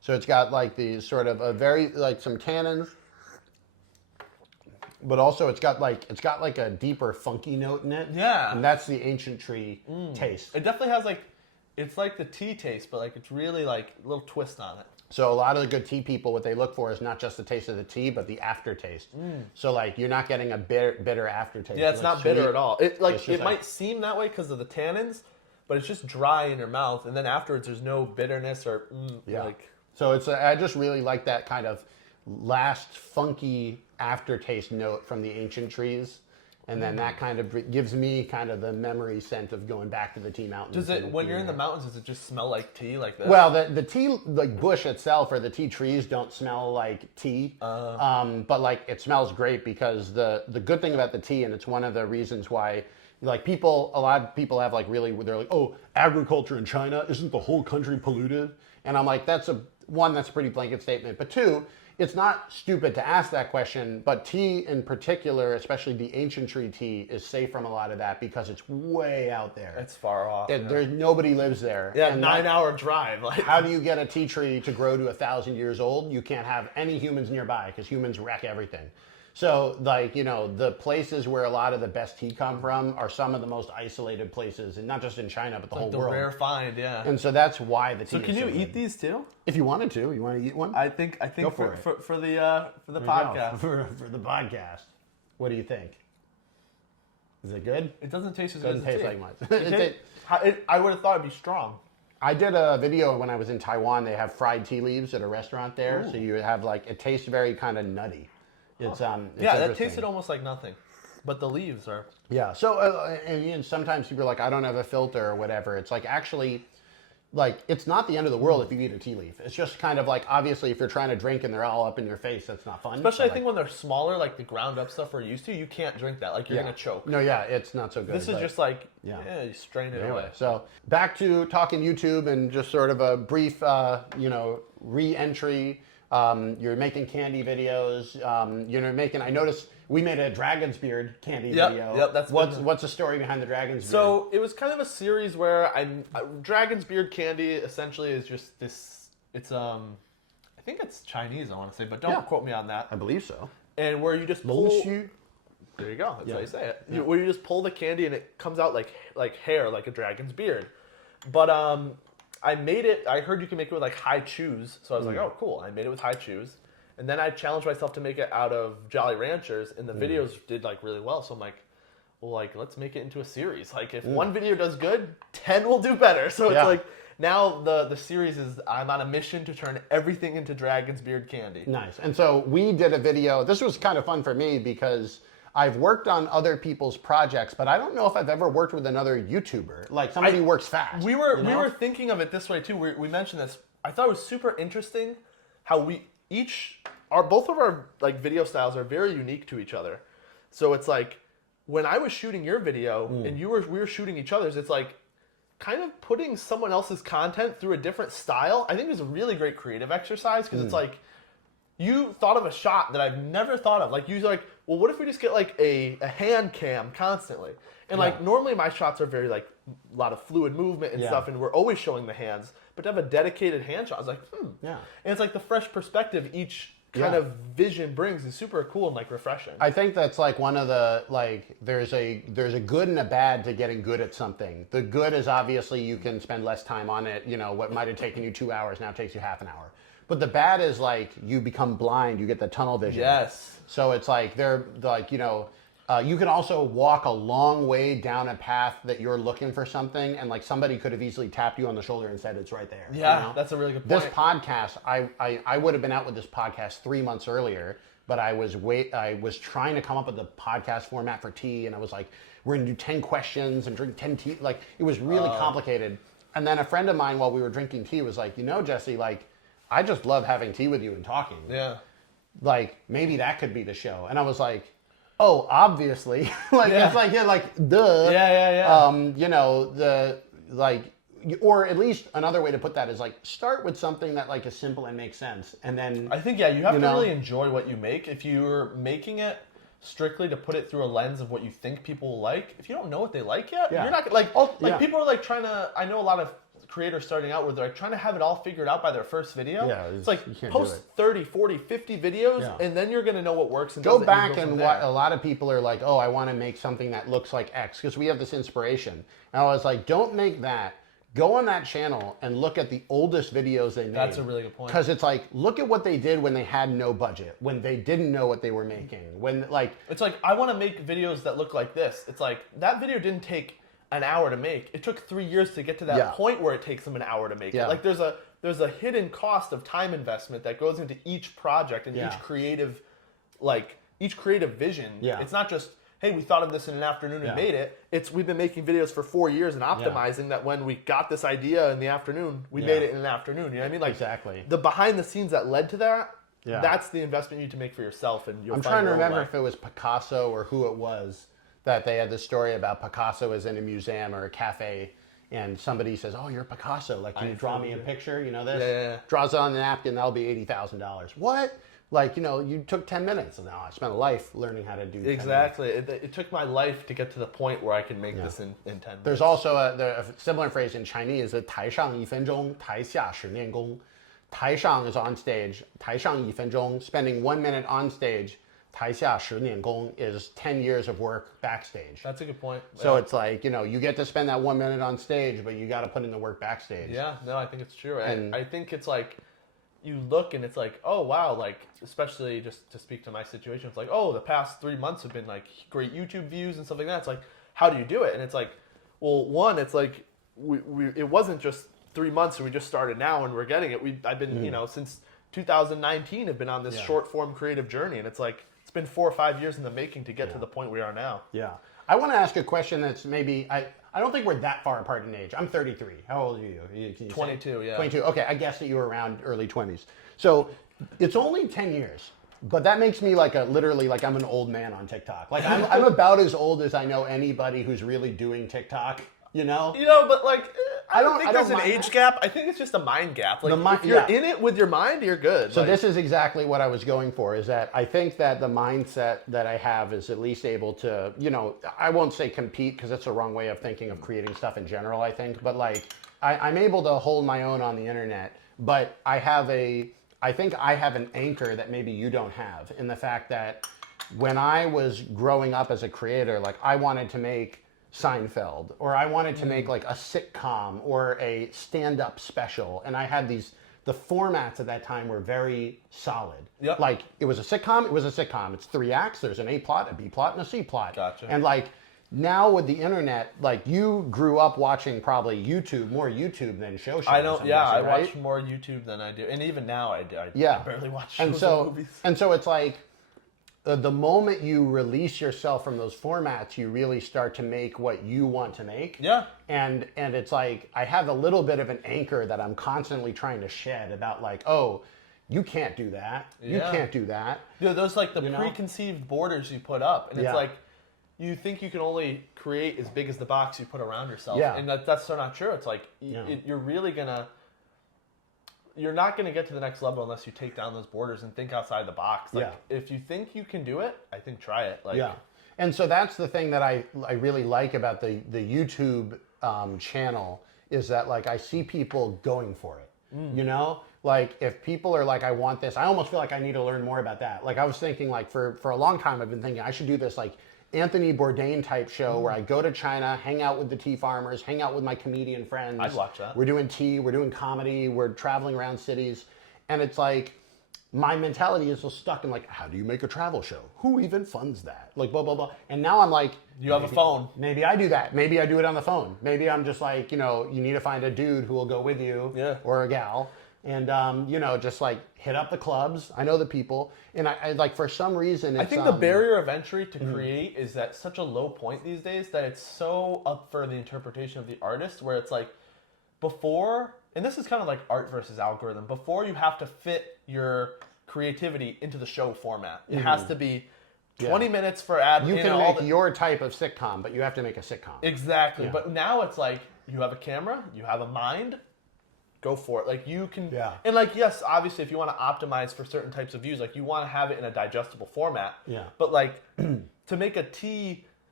So it's got like the sort of a very like some tannins, but also it's got like a deeper funky note in it. Yeah. And that's the ancient tree taste. It definitely has like, it's like the tea taste, but like it's really like a little twist on it. So a lot of the good tea people, what they look for is not just the taste of the tea, but the aftertaste. So like you're not getting a bitter aftertaste. Yeah, it's like not bitter at all. It like it like- might seem that way because of the tannins, but it's just dry in your mouth, and then afterwards there's no bitterness or like. So it's I just really like that kind of last funky aftertaste note from the ancient trees, and then that kind of gives me kind of the memory scent of going back to the tea mountains. Does it when you're in the mountains? Does it just smell like tea like this? Well, the tea like bush itself or the tea trees don't smell like tea, but like it smells great because the good thing about the tea, and it's one of the reasons why. Like a lot of people have like really, they're like, oh, agriculture in China, isn't the whole country polluted? And I'm like, that's a pretty blanket statement. But two, it's not stupid to ask that question, but tea in particular, especially the ancient tree tea, is safe from a lot of that because it's way out there. It's far off. There's nobody lives there. Yeah, And 9-hour drive. Like, how do you get a tea tree to grow to 1,000 years old? You can't have any humans nearby because humans wreck everything. So, like, you know, the places where a lot of the best tea come from are some of the most isolated places, and not just in China, but the whole the world. rare find, yeah. And so that's why the tea. So is can you so eat good. these too? If you wanted to, you want to eat one? I think Go for for the podcast. For the podcast. What do you think? Is it good? It doesn't taste as Doesn't good as taste tea. like much. I would have thought it'd be strong. I did a video when I was in Taiwan. They have fried tea leaves at a restaurant there, Ooh. so you have like it tastes very kind of nutty. It's yeah, that interesting. tasted almost like nothing, but the leaves are. Yeah. So and sometimes people are like, I don't have a filter or whatever. It's like actually, like it's not the end of the world if you eat a tea leaf. It's just kind of like obviously if you're trying to drink and they're all up in your face, that's not fun. Especially But, I think when they're smaller, like the ground up stuff we're used to, you can't drink that. Like you're gonna choke. No, yeah, it's not so good. This is but- just like yeah. you strain it Anyway, away. so back to talking YouTube and just sort of a brief, re-entry. You're making candy videos. I noticed we made a Dragon's Beard candy video. Yep, that's what's the story behind the Dragon's Beard? So it was kind of a series where Dragon's Beard candy essentially is just this. It's I think it's Chinese. I want to say, but don't quote me on that. I believe so. And where you just pull. Monsieur. There you go. That's how you say it. Yeah. Where you just pull the candy and it comes out like hair, like a dragon's beard. But I made it. I heard you can make it with like high chews, so I was like, oh, cool. I made it with high chews, and then I challenged myself to make it out of Jolly Ranchers, and the videos did like really well. So I'm like, well, like let's make it into a series. Like if one video does good, 10 will do better. So it's like now the series is I'm on a mission to turn everything into Dragon's Beard candy. Nice. And so we did a video. This was kind of fun for me because I've worked on other people's projects, but I don't know if I've ever worked with another YouTuber, like somebody who works fast. We were thinking of it this way too. We mentioned this. I thought it was super interesting how both of our like video styles are very unique to each other. So it's like when I was shooting your video and we were shooting each other's, it's like kind of putting someone else's content through a different style. I think it was a really great creative exercise because it's like you thought of a shot that I've never thought of. Like, you're like, well, what if we just get, like, a hand cam constantly? And, like, normally my shots are very, like, a lot of fluid movement and stuff, and we're always showing the hands. But to have a dedicated hand shot, I was like, Yeah. And it's, like, the fresh perspective each kind of vision brings is super cool and, like, refreshing. I think that's, like, one of the, like, there's a good and a bad to getting good at something. The good is obviously you can spend less time on it. You know, what might have taken you 2 hours now takes you half an hour. But the bad is like you become blind, you get the tunnel vision. Yes. So it's like you can also walk a long way down a path that you're looking for something, and like somebody could have easily tapped you on the shoulder and said it's right there. Yeah, you know? that's a really good point. This podcast, I would have been out with this podcast 3 months earlier, but I was trying to come up with a podcast format for tea, and I was like, we're gonna do 10 questions and drink 10 tea. Like it was really complicated. And then a friend of mine, while we were drinking tea, was like, Jesse, like, I just love having tea with you and talking. Yeah. Like, maybe that could be the show. And I was like, oh, obviously. It's like, yeah, like, duh. Yeah. Or at least another way to put that is like, start with something that like is simple and makes sense. And then I think, you have to really enjoy what you make. If you're making it strictly to put it through a lens of what you think people will like, if you don't know what they like yet, you're not, like, people are like trying to, I know a lot of creators starting out where they're like trying to have it all figured out by their first video. Yeah, it's like you can't post do it. 30, 40, 50 videos, Yeah. and then you're going to know what works and Go doesn't. back go and from what there. a lot of people are like, oh, I want to make something that looks like X because we have this inspiration. And I was like, don't make that. Go on that channel and look at the oldest videos they made. That's a really good point. Because it's like, look at what they did when they had no budget, when they didn't know what they were making, when like. It's like, I want to make videos that look like this. It's like, that video didn't take an hour to make. It took 3 years to get to that Yeah. point where it takes them an hour to make Yeah. it. Like there's a hidden cost of time investment that goes into each project and Yeah. each creative vision. Yeah. It's not just, hey, we thought of this in an afternoon and Yeah. made it. It's we've been making videos for 4 years and optimizing that when we got this idea in the afternoon, we Yeah. made it in an afternoon. You know what I mean? Like Exactly. the behind the scenes that led to that. Yeah. That's the investment you need to make for yourself, and you'll I'm find trying to your own remember way. if it was Picasso or who it was that they had the story about Picasso is in a museum or a cafe and somebody says, oh, you're Picasso. Like, can you draw me a picture? You know this? Yeah. Draws it on the napkin, that'll be $80,000. What? Like, you took 10 minutes. No, I spent a life learning how to do 10 minutes. Exactly. It took my life to get to the point where I can make this in 10 minutes. There's also a similar phrase in Chinese, 台上1分钟,台下10年功. 台上 is on stage, 台上1分钟, spending 1 minute on stage. 台下10年功 is 10 years of work backstage. That's a good point. So it's like, you get to spend that 1 minute on stage, but you got to put in the work backstage. Yeah, no, I think it's true. And- I think it's like, you look and it's like, oh, wow, like, especially just to speak to my situation, it's like, oh, the past 3 months have been like great YouTube views and stuff like that. It's like, how do you do it? And it's like, well, one, it's like, it wasn't just 3 months and we just started now and we're getting it. I've been, since 2019 have been on this short form creative journey. And it's like, it's been 4 or 5 years in the making to get to the point we are now. Yeah. I want to ask a question that's maybe, I don't think we're that far apart in age. I'm 33. How old are you? Can you say? 22, yeah. 22. Okay, I guess that you were around early 20s. So it's only 10 years. But that makes me literally like I'm an old man on TikTok. Like I'm about as old as I know anybody who's really doing TikTok, But like, I don't think there's an mind age that. gap. I think it's just a mind gap. Like, if you're yeah. in it with your mind, you're good. So Like, this is exactly what I was going for, is that I think that the mindset that I have is at least able to, I won't say compete because that's the wrong way of thinking of creating stuff in general, I think. But like, I'm able to hold my own on the internet, but I think I have an anchor that maybe you don't have, in the fact that when I was growing up as a creator, like I wanted to make Seinfeld, or I wanted to make like a sitcom or a stand-up special, and I had the formats at that time were very solid. Yep. Like it was a sitcom. It's 3 acts. There's an A plot, a B plot, and a C plot. Gotcha. And like now with the internet, like you grew up watching probably more YouTube than shows. I don't. I'm Yeah, guessing, I right? watch more YouTube than I do, and even now I Yeah. barely watch And shows so or movies. and so it's like the moment you release yourself from those formats, you really start to make what you want to make. Yeah. And it's like I have a little bit of an anchor that I'm constantly trying to shed about, like, oh, you can't do that. You Yeah. can't do that. Those like the know? preconceived borders you put up, and Yeah. it's like you think you can only create as big as the box you put around yourself, Yeah. and that's so not true. It's like Yeah. you're not gonna get to the next level unless you take down those borders and think outside the box. Like, Yeah. if you think you can do it, I think try it. Like, Yeah. And so that's the thing that I really like about the YouTube channel, is that like I see people going for it. Like if people are like, I want this, I almost feel like I need to learn more about that. Like I was thinking, like for a long time I've been thinking I should do this like Anthony Bourdain type show where I go to China, hang out with the tea farmers, hang out with my comedian friends. I'd watch that. We're doing tea, we're doing comedy, we're traveling around cities. And it's like, my mentality is so stuck in like, how do you make a travel show? Who even funds that? Like, blah, blah, blah. And now I'm like, you have a phone. maybe I do that. Maybe I do it on the phone. Maybe I'm just like, you need to find a dude who will go with you, Yeah. or a gal. And, just like hit up the clubs. I know the people. And I like, for some reason, it's, I think the barrier of entry to create is at such a low point these days that it's so up for the interpretation of the artist, where it's like before, and this is kind of like art versus algorithm, before you have to fit your creativity into the show format. It has to be 20 minutes for ad. You can all make your type of sitcom, but you have to make a sitcom. Exactly. Yeah. But now it's like you have a camera, you have a mind, go for it. Like you can, Yeah. and like, yes, obviously if you want to optimize for certain types of views, like you want to have it in a digestible format. Yeah. But like to make a tea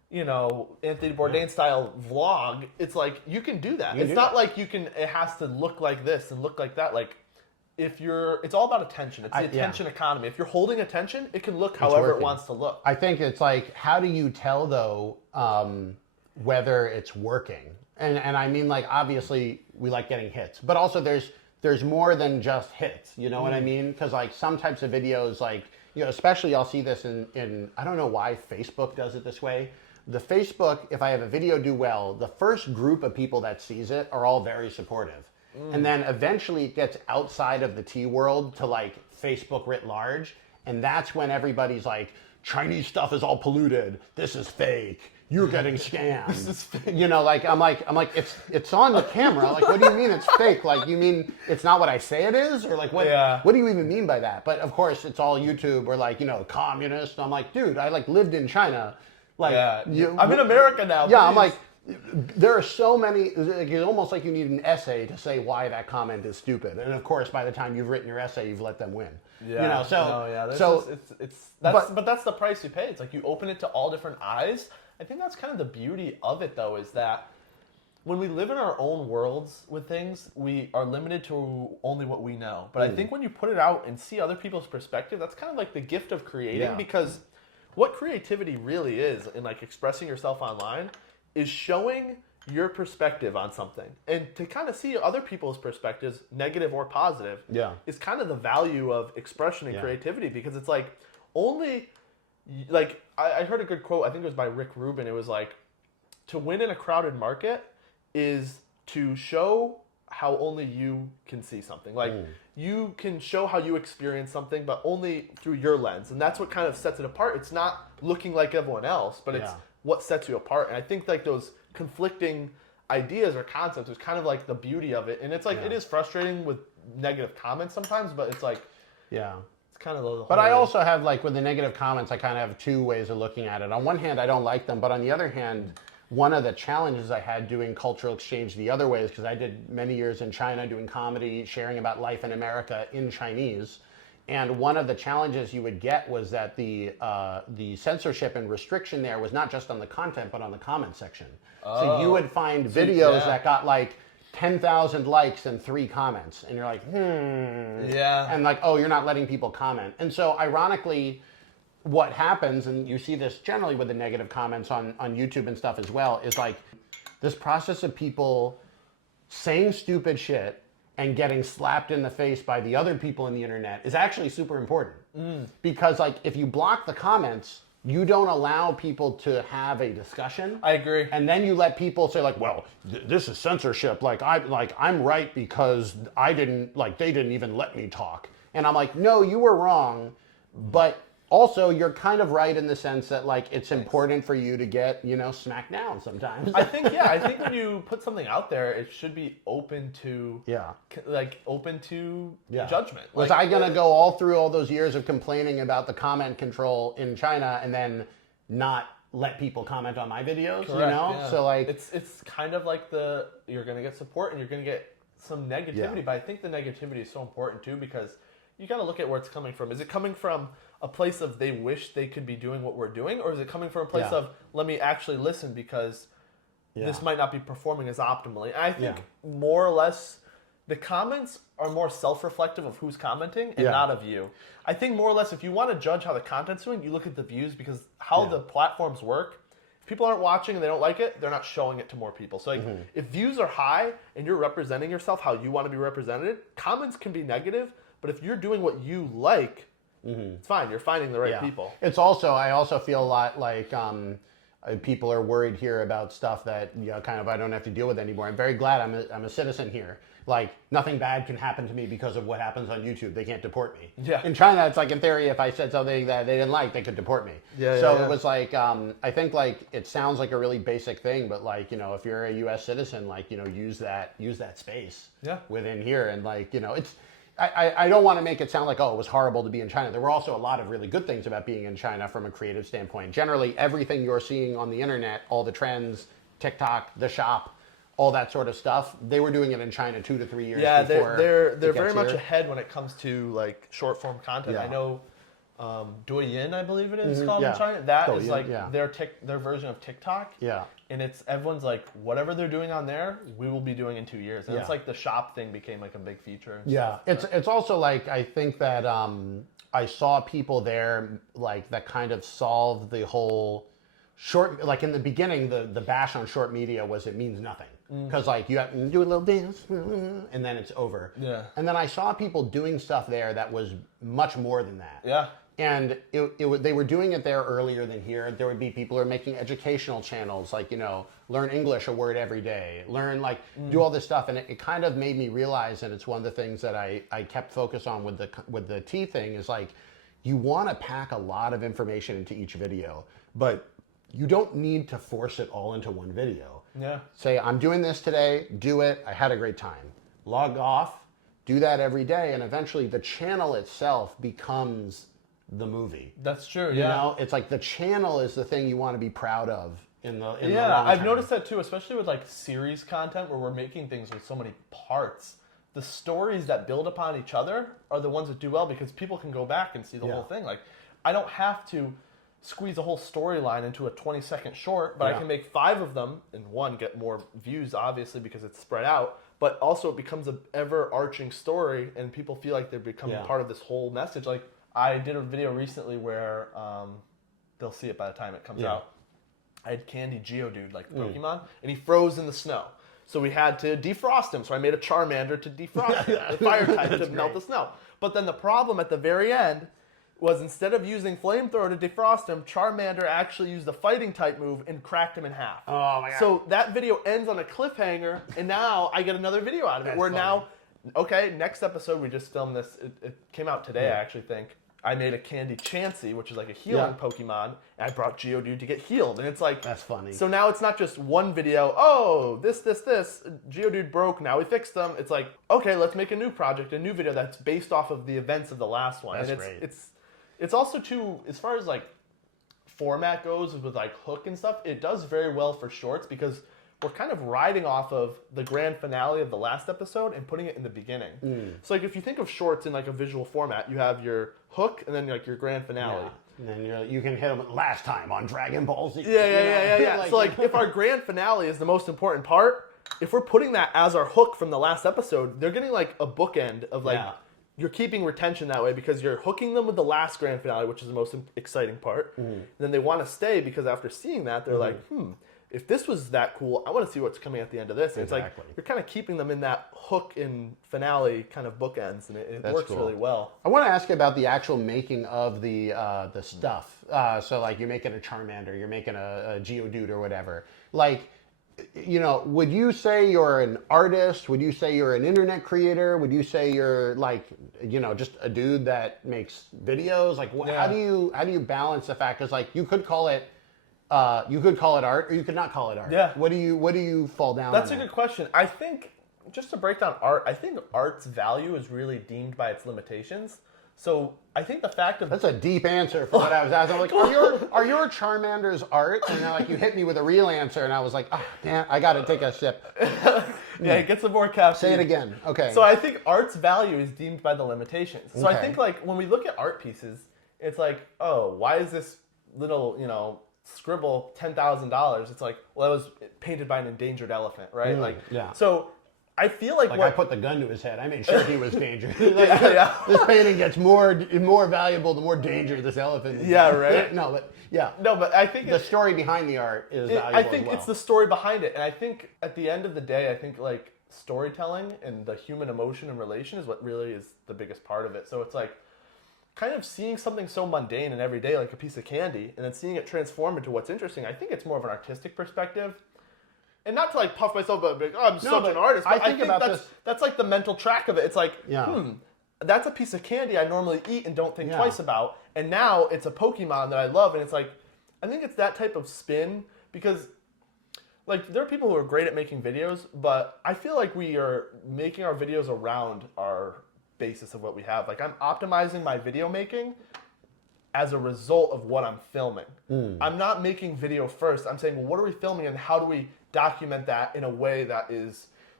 Anthony Bourdain style vlog, it's like you can do that. It's not like it has to look like this and look like that. Like it's all about attention. It's the attention economy. If you're holding attention, it can look however it wants to look. I think it's like, how do you tell though whether it's working? And I mean, like, obviously we like getting hits, but also there's more than just hits. You know what I mean? Because like some types of videos, like, especially I'll see this in I don't know why Facebook does it this way. The Facebook, if I have a video do well, the first group of people that sees it are all very supportive. And then eventually it gets outside of the T world to like Facebook writ large. And that's when everybody's like, Chinese stuff is all polluted. This is fake. You're getting scammed. This is fake. I'm like, it's on the camera. Like, what do you mean it's fake? Like, you mean it's not what I say it is? Or like, what do you even mean by that? But of course, it's all YouTube or like, communist. I'm like, dude, I like lived in China. Like, I'm in America now. Yeah, please. I'm like, there are so many. It's almost like you need an essay to say why that comment is stupid. And of course, by the time you've written your essay, you've let them win. Yeah. But that's the price you pay. It's like you open it to all different eyes. I think that's kind of the beauty of it, though, is that when we live in our own worlds with things, we are limited to only what we know. But I think when you put it out and see other people's perspective, that's kind of like the gift of creating, because what creativity really is in like expressing yourself online is showing your perspective on something. And to kind of see other people's perspectives, negative or positive, is kind of the value of expression and creativity, because it's like only... Like, I heard a good quote, I think it was by Rick Rubin. It was like, to win in a crowded market is to show how only you can see something. Like, you can show how you experience something, but only through your lens. And that's what kind of sets it apart. It's not looking like everyone else, but it's what sets you apart. And I think, like, those conflicting ideas or concepts is kind of like the beauty of it. And it's like, it is frustrating with negative comments sometimes, but it's like... kind of the But I also have, like, with the negative comments, I kind of have two ways of looking at it. On one hand, I don't like them, but on the other hand, one of the challenges I had doing cultural exchange the other way is because I did many years in China doing comedy, sharing about life in America in Chinese. And one of the challenges you would get was that the censorship and restriction there was not just on the content, but on the comment section. So you would find videos that got, like, 10,000 likes and 3 comments, and you're like, and like, oh, you're not letting people comment. And so ironically, what happens, and you see this generally with the negative comments on YouTube and stuff as well, is like this process of people saying stupid shit and getting slapped in the face by the other people in the internet is actually super important. Because like if you block the comments, you don't allow people to have a discussion. I agree. And then you let people say like, well, this is censorship. I'm right because they didn't even let me talk. And I'm like, no, you were wrong. But also you're kind of right in the sense that like it's important for you to get, smacked down sometimes. I think when you put something out there, it should be open to judgment. Was I gonna go all through all those years of complaining about the comment control in China and then not let people comment on my videos? Correct, yeah. So like it's kind of like you're gonna get support and you're gonna get some negativity, but I think the negativity is so important too, because you got to look at where it's coming from. Is it coming from a place of they wish they could be doing what we're doing, or is it coming from a place of let me actually listen because this might not be performing as optimally? And I think more or less the comments are more self-reflective of who's commenting and not of you. I think more or less if you want to judge how the content's doing, you look at the views, because how the platforms work. If people aren't watching and they don't like it, they're not showing it to more people. So if views are high and you're representing yourself how you want to be represented, comments can be negative. But if you're doing what you like, it's fine. You're finding the right people. It's also, I also feel a lot like people are worried here about stuff that kind of I don't have to deal with anymore. I'm very glad I'm a citizen here. Like nothing bad can happen to me because of what happens on YouTube. They can't deport me. Yeah. In China, it's like in theory, if I said something that they didn't like, they could deport me. It was like I think like it sounds like a really basic thing, but like if you're a U.S. citizen, like use that space within here, and like it's. I don't want to make it sound like, oh, it was horrible to be in China. There were also a lot of really good things about being in China from a creative standpoint. Generally, everything you're seeing on the internet, all the trends, TikTok, the shop, all that sort of stuff, they were doing it in China 2 to 3 years before. They're very much ahead when it comes to like short form content. I know Douyin, I believe it is called yeah. in China. That is Douyin, like yeah. their version of TikTok. Yeah. And it's everyone's like, whatever they're doing on there, we will be doing in 2 years. And it's like the shop thing became like a big feature. And Yeah, stuff. it's also like I think that I saw people there like that kind of solved the whole short. Like in the beginning, the bash on short media was it means nothing because like you have to do a little dance and then it's over. Yeah. And then I saw people doing stuff there that was much more than that. Yeah. And they were doing it there earlier than here. There would be people who are making educational channels, like, you know, learn English a word every day, learn, like, do all this stuff. And it kind of made me realize, and it's one of the things that I kept focus on with the tea thing, is like, you want to pack a lot of information into each video, but you don't need to force it all into one video. Yeah. Say, I'm doing this today, do it, I had a great time. Log off, do that every day, and eventually the channel itself becomes the movie. That's true. You know, it's like the channel is the thing you want to be proud of in the long I've term. noticed that too, especially with like series content where we're making things with so many parts. The stories that build upon each other are the ones that do well because people can go back and see the whole thing. Like, I don't have to squeeze a whole storyline into a 20-second short, but I can make 5 of them and one get more views, obviously, because it's spread out. But also it becomes an ever-arching story, and people feel like they're becoming part of this whole message. Like, I did a video recently where they'll see it by the time it comes out. I had Candy Geodude, like the Pokemon, and he froze in the snow. So we had to defrost him. So I made a Charmander to defrost him, a fire type to melt the snow. But then the problem at the very end was instead of using Flamethrower to defrost him, Charmander actually used a fighting type move and cracked him in half. Oh my god. So that video ends on a cliffhanger, and now I get another video out of it. That's where funny. now, okay, next episode, we just filmed this. It came out today, I actually think. I made a Candy Chansey, which is like a healing Pokemon, and I brought Geodude to get healed. And it's like... That's funny. So now it's not just one video, oh, this. Geodude broke, now we fixed them. It's like, okay, let's make a new project, a new video that's based off of the events of the last one. That's and great. It's also, too, as far as like format goes with like hook and stuff, it does very well for shorts because we're kind of riding off of the grand finale of the last episode and putting it in the beginning. So like if you think of shorts in like a visual format, you have your hook and then like your grand finale. And then you can hit them last time on Dragon Ball Z. Yeah. So like if our grand finale is the most important part, if we're putting that as our hook from the last episode, they're getting like a bookend of like you're keeping retention that way because you're hooking them with the last grand finale, which is the most exciting part. And then they want to stay because after seeing that, they're like, if this was that cool, I want to see what's coming at the end of this. And it's like you're kind of keeping them in that hook and finale kind of bookends, and it works really well. I want to ask you about the actual making of the stuff. So like you're making a Charmander, you're making a Geodude or whatever. Like, you know, would you say you're an artist? Would you say you're an internet creator? Would you say you're like, you know, just a dude that makes videos? Like, how do you balance the fact? Because like you could call it art, or you could not call it art. Yeah. What do you fall down? That's on a good question. I think just to break down art, I think art's value is really deemed by its limitations. So I think the fact of That's a deep answer for what I was asking. I'm like, are your Charmanders art? And then like you hit me with a real answer, and I was like, damn, I got to take a sip. get some more caffeine. Say it again. Okay. So I think art's value is deemed by the limitations. So I Okay. think like when we look at art pieces, it's like, oh, why is this little, you know, scribble $10,000? It's like, well, that was painted by an endangered elephant, right? So I feel like I put the gun to his head. I made sure he was dangerous. Yeah. This painting gets more valuable the more danger this elephant is. Yeah, right? No, but I think the story behind the art is valuable I think as well. it's the story behind it. And I think at the end of the day, I think like storytelling and the human emotion and relation is what really is the biggest part of it. So it's like kind of seeing something so mundane and everyday like a piece of candy and then seeing it transform into what's interesting. I think it's more of an artistic perspective. And not to like puff myself up, like, oh, I'm such an artist. But I think about that's like the mental track of it. It's like, that's a piece of candy I normally eat and don't think twice about. And now it's a Pokemon that I love. And it's like, I think it's that type of spin because like there are people who are great at making videos, but I feel like we are making our videos around our basis of what we have. Like I'm optimizing my video making as a result of what I'm filming. I'm not making video first. I'm saying, well, what are we filming and how do we document that in a way that is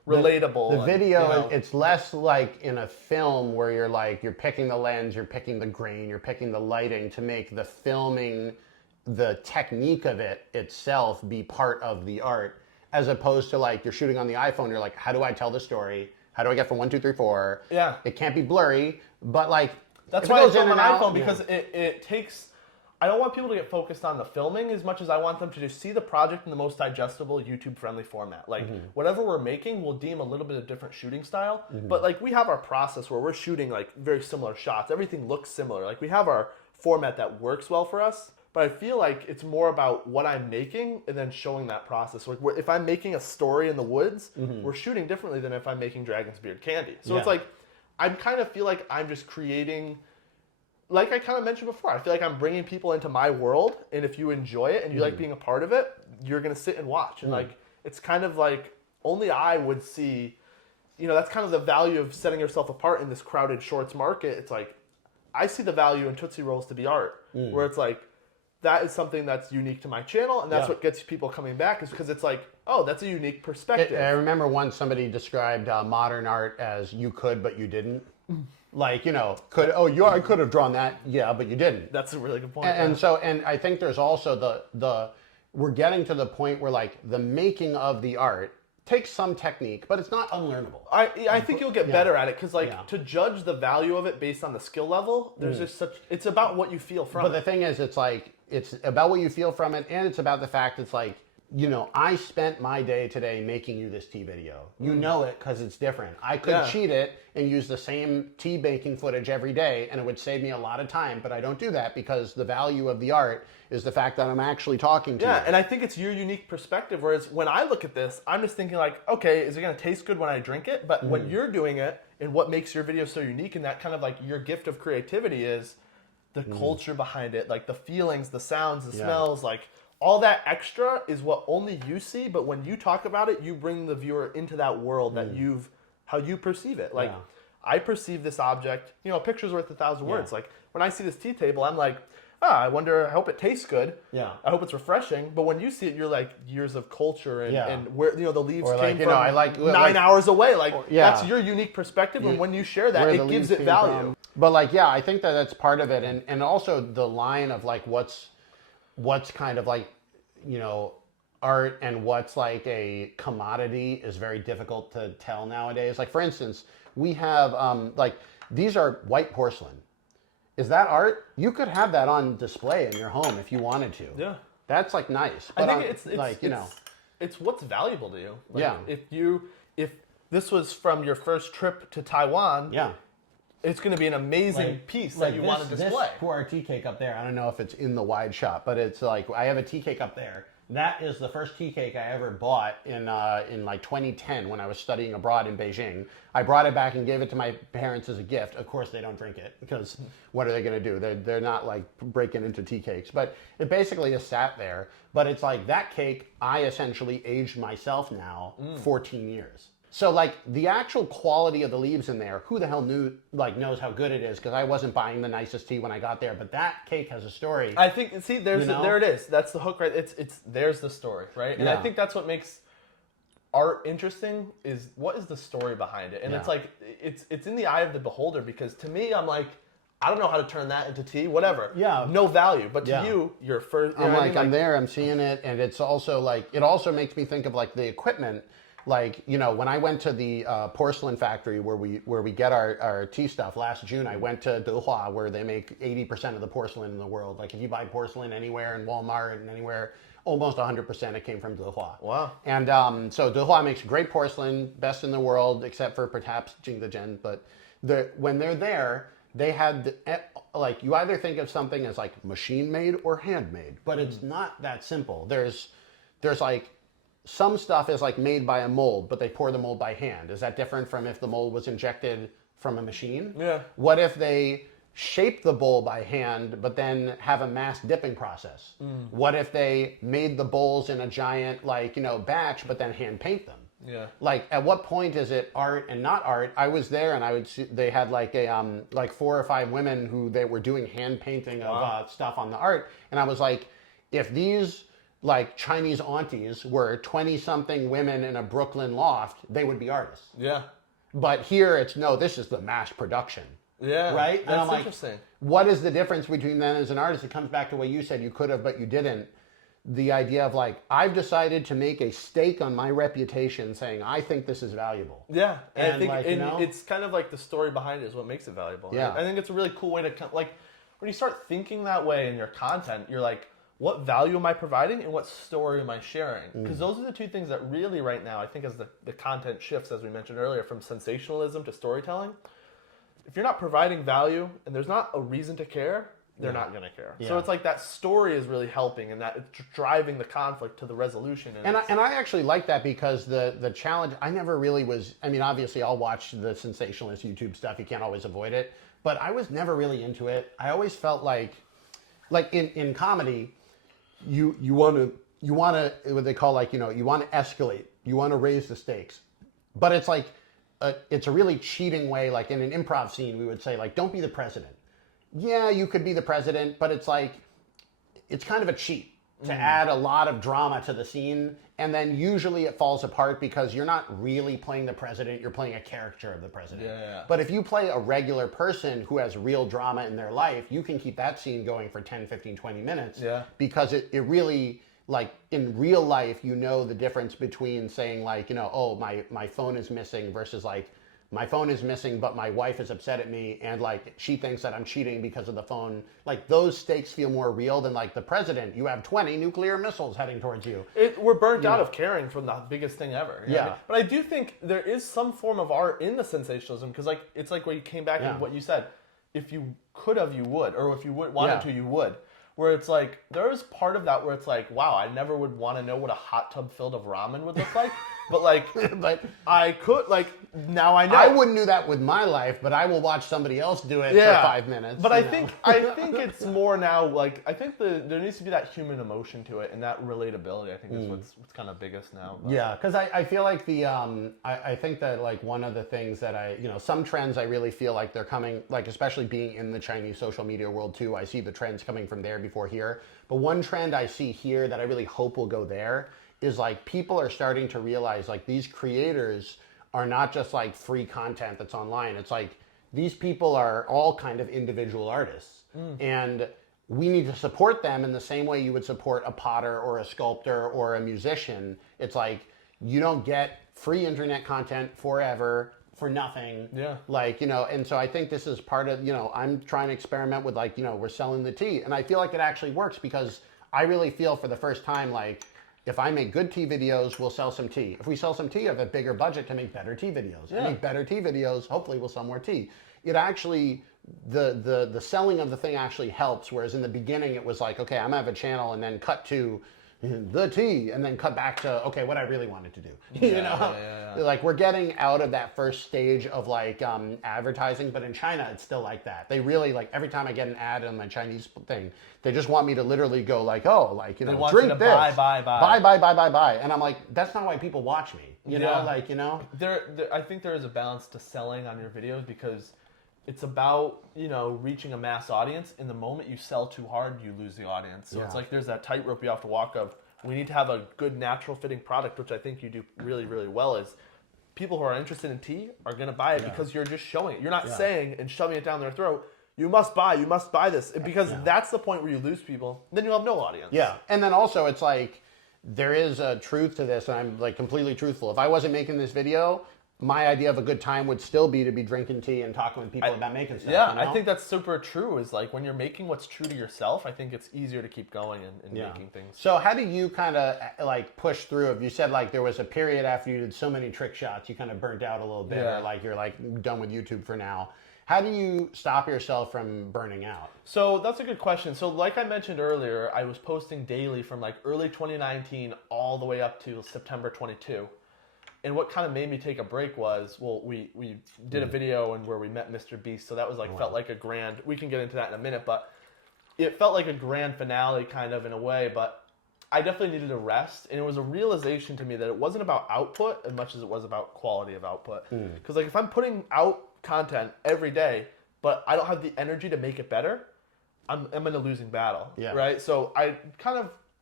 relatable. The video, you know. it's less like in a film where you're picking the lens, you're picking the grain, you're picking the lighting to make the filming, the technique of it itself be part of the art, as opposed to like you're shooting on the iPhone, you're like, how do I tell the story? How do I get from 1, 2, 3, 4? Yeah. It can't be blurry, but like that's if it why I goes film in an and iPhone out, because yeah. it takes. I don't want people to get focused on the filming as much as I want them to just see the project in the most digestible, YouTube-friendly format. Like, whatever we're making, we'll deem a little bit of different shooting style. But, like, we have our process where we're shooting, like, very similar shots. Everything looks similar. Like, we have our format that works well for us. But I feel like it's more about what I'm making and then showing that process. Like, if I'm making a story in the woods, we're shooting differently than if I'm making Dragon's Beard candy. So it's like, I kind of feel like I'm just creating... Like I kind of mentioned before, I feel like I'm bringing people into my world, and if you enjoy it and you like being a part of it, you're going to sit and watch. And like, it's kind of like only I would see, you know, that's kind of the value of setting yourself apart in this crowded shorts market. It's like, I see the value in Tootsie Rolls to be art, where it's like, that is something that's unique to my channel, and that's what gets people coming back, is because it's like, oh, that's a unique perspective. I remember once somebody described modern art as you could, but you didn't. Like, you know, I could have drawn that, yeah, but you didn't. That's a really good point. And I think there's also we're getting to the point where like the making of the art takes some technique, but it's not unlearnable. I think you'll get better at it, because like to judge the value of it based on the skill level, there's just it's about what you feel from it. But the thing is, it's like, it's about what you feel from it, and it's about the fact it's like, you know, I spent my day today making you this tea video. You know it because it's different. I could cheat it and use the same tea baking footage every day, and it would save me a lot of time, but I don't do that because the value of the art is the fact that I'm actually talking to you. Yeah, and I think it's your unique perspective, whereas when I look at this, I'm just thinking like, okay, is it going to taste good when I drink it? But when you're doing it, and what makes your video so unique, and that kind of like your gift of creativity is the culture behind it, like the feelings, the sounds, the smells, like... All that extra is what only you see, but when you talk about it, you bring the viewer into that world that how you perceive it. Like, I perceive this object, you know, a picture's worth 1,000 words. Like, when I see this tea table, I'm like, I wonder, I hope it tastes good. Yeah. I hope it's refreshing. But when you see it, you're like, years of culture and where, you know, the leaves came from I like 9 hours away. Like, that's your unique perspective, and when you share that, it gives it value. From. But like, I think that's part of it. And also the line of like, what's kind of like, you know, art and what's like a commodity is very difficult to tell nowadays. Like, for instance, we have like, these are white porcelain. Is that art? You could have that on display in your home if you wanted to. Yeah. That's like nice. But I think it's like, you know, it's what's valuable to you. Like, if this was from your first trip to Taiwan, it's going to be an amazing piece that you want to display. This pour tea cake up there, I don't know if it's in the wide shot, but it's like, I have a tea cake up there. That is the first tea cake I ever bought in like 2010 when I was studying abroad in Beijing. I brought it back and gave it to my parents as a gift. Of course, they don't drink it because what are they going to do? They're not like breaking into tea cakes. But it basically just sat there. But it's like that cake, I essentially aged myself now 14 years. So like the actual quality of the leaves in there, who the hell knows how good it is, because I wasn't buying the nicest tea when I got there, but that cake has a story. I think, see, there it is. That's the hook, right? It's there's the story, right? And I think that's what makes art interesting, is what is the story behind it? And it's like, it's in the eye of the beholder, because to me, I'm like, I don't know how to turn that into tea, whatever. Yeah. No value. But to you, you're first. I'm like, I'm there, I'm seeing it, and it's also like, it also makes me think of like the equipment. Like, you know, when I went to the porcelain factory where we get our tea stuff last June, I went to Dehua, where they make 80% of the porcelain in the world. Like, if you buy porcelain anywhere in Walmart and anywhere, almost 100% it came from Dehua. Wow. And so Dehua makes great porcelain, best in the world, except for perhaps Jingdezhen. But when they're there, they had, like, you either think of something as like machine made or handmade, but it's not that simple. There's like, some stuff is like made by a mold, but they pour the mold by hand. Is that different from if the mold was injected from a machine? Yeah. What if they shape the bowl by hand, but then have a mass dipping process? What if they made the bowls in a giant, like, you know, batch, but then hand paint them? Yeah. Like, at what point is it art and not art? I was there, and I would see, they had like a like 4 or 5 women who they were doing hand painting of stuff on the art, and I was like, if these like Chinese aunties were 20-something women in a Brooklyn loft, they would be artists. Yeah. But here it's, no, this is the mass production. Yeah. Right? And I'm That's like, interesting. what is the difference between them as an artist? It comes back to what you said, you could have, but you didn't. The idea of like, I've decided to make a stake on my reputation saying, I think this is valuable. Yeah. And I think like, you know? it's kind of like the story behind it is what makes it valuable. Yeah. I think it's a really cool way to, like, when you start thinking that way in your content, you're like, what value am I providing and what story am I sharing? Because those are the two things that really right now, I think as the content shifts, as we mentioned earlier, from sensationalism to storytelling, if you're not providing value and there's not a reason to care, they're not going to care. Yeah. So it's like that story is really helping and that it's driving the conflict to the resolution. And I actually like that because the challenge, I never really was, I mean, obviously I'll watch the sensationalist YouTube stuff. You can't always avoid it. But I was never really into it. I always felt like in comedy, you want to, what they call like, you know, you want to escalate. You want to raise the stakes. But it's like, it's a really cheating way. Like in an improv scene, we would say like, don't be the president. Yeah, you could be the president, but it's like, it's kind of a cheat to add a lot of drama to the scene. And then usually it falls apart because you're not really playing the president, you're playing a character of the president. Yeah. But if you play a regular person who has real drama in their life, you can keep that scene going for 10, 15, 20 minutes. Yeah. Because it really, like in real life, you know the difference between saying like, you know, oh, my phone is missing versus like, my phone is missing, but my wife is upset at me, and like she thinks that I'm cheating because of the phone. Like those stakes feel more real than like the president. You have 20 nuclear missiles heading towards you. We're burnt out of caring from the biggest thing ever. You know what I mean? But I do think there is some form of art in the sensationalism because like it's like when you came back and what you said. If you could have, you would, or if you wanted to, you would. Where it's like there is part of that where it's like, wow, I never would want to know what a hot tub filled of ramen would look like. But like, I could, like, now I know. I wouldn't do that with my life, but I will watch somebody else do it for 5 minutes. But I think it's more now, like, I think there needs to be that human emotion to it and that relatability, I think is what's kind of biggest now. But. Yeah, because I feel like I think that like one of the things that some trends I really feel like they're coming, like especially being in the Chinese social media world too, I see the trends coming from there before here. But one trend I see here that I really hope will go there is like people are starting to realize like these creators are not just like free content that's online. It's like these people are all kind of individual artists. And we need to support them in the same way you would support a potter or a sculptor or a musician. It's like you don't get free internet content forever for nothing. Yeah. Like, you know, and so I think this is part of, you know, I'm trying to experiment with like, you know, we're selling the tea. And I feel like it actually works because I really feel for the first time like, if I make good tea videos, we'll sell some tea. If we sell some tea, I have a bigger budget to make better tea videos. Yeah. I make better tea videos, hopefully we'll sell more tea. It actually, the selling of the thing actually helps, whereas in the beginning it was like, okay, I'm gonna have a channel and then cut to the tea and then cut back to, okay, what I really wanted to do. You know? Like we're getting out of that first stage of like advertising, but in China it's still like that. They really like every time I get an ad on my Chinese thing, they just want me to literally go like, oh, like, you know, drink this. Buy. And I'm like, that's not why people watch me. You know, like, you know? I think there is a balance to selling on your videos because it's about, you know, reaching a mass audience. In the moment you sell too hard, you lose the audience. So it's like there's that tightrope you have to walk of. We need to have a good natural fitting product, which I think you do really, really well, is people who are interested in tea are going to buy it because you're just showing it. You're not saying and shoving it down their throat, you must buy this. Because that's the point where you lose people. Then you'll have no audience. Yeah. And then also it's like, there is a truth to this, and I'm like completely truthful. If I wasn't making this video, my idea of a good time would still be to be drinking tea and talking with people about making stuff. Yeah, you know? I think that's super true. Is like when you're making what's true to yourself, I think it's easier to keep going and making things. So how do you kind of like push through? If you said like there was a period after you did so many trick shots, you kind of burnt out a little bit, or like you're like done with YouTube for now. How do you stop yourself from burning out? So that's a good question. So like I mentioned earlier, I was posting daily from like early 2019 all the way up to September 22. And what kind of made me take a break was, well, we did a video and where we met Mr. Beast, so that was like felt like a grand. We can get into that in a minute, but it felt like a grand finale kind of in a way. But I definitely needed a rest, and it was a realization to me that it wasn't about output as much as it was about quality of output. Because like if I'm putting out content every day, but I don't have the energy to make it better, I'm in a losing battle, right? So I kind of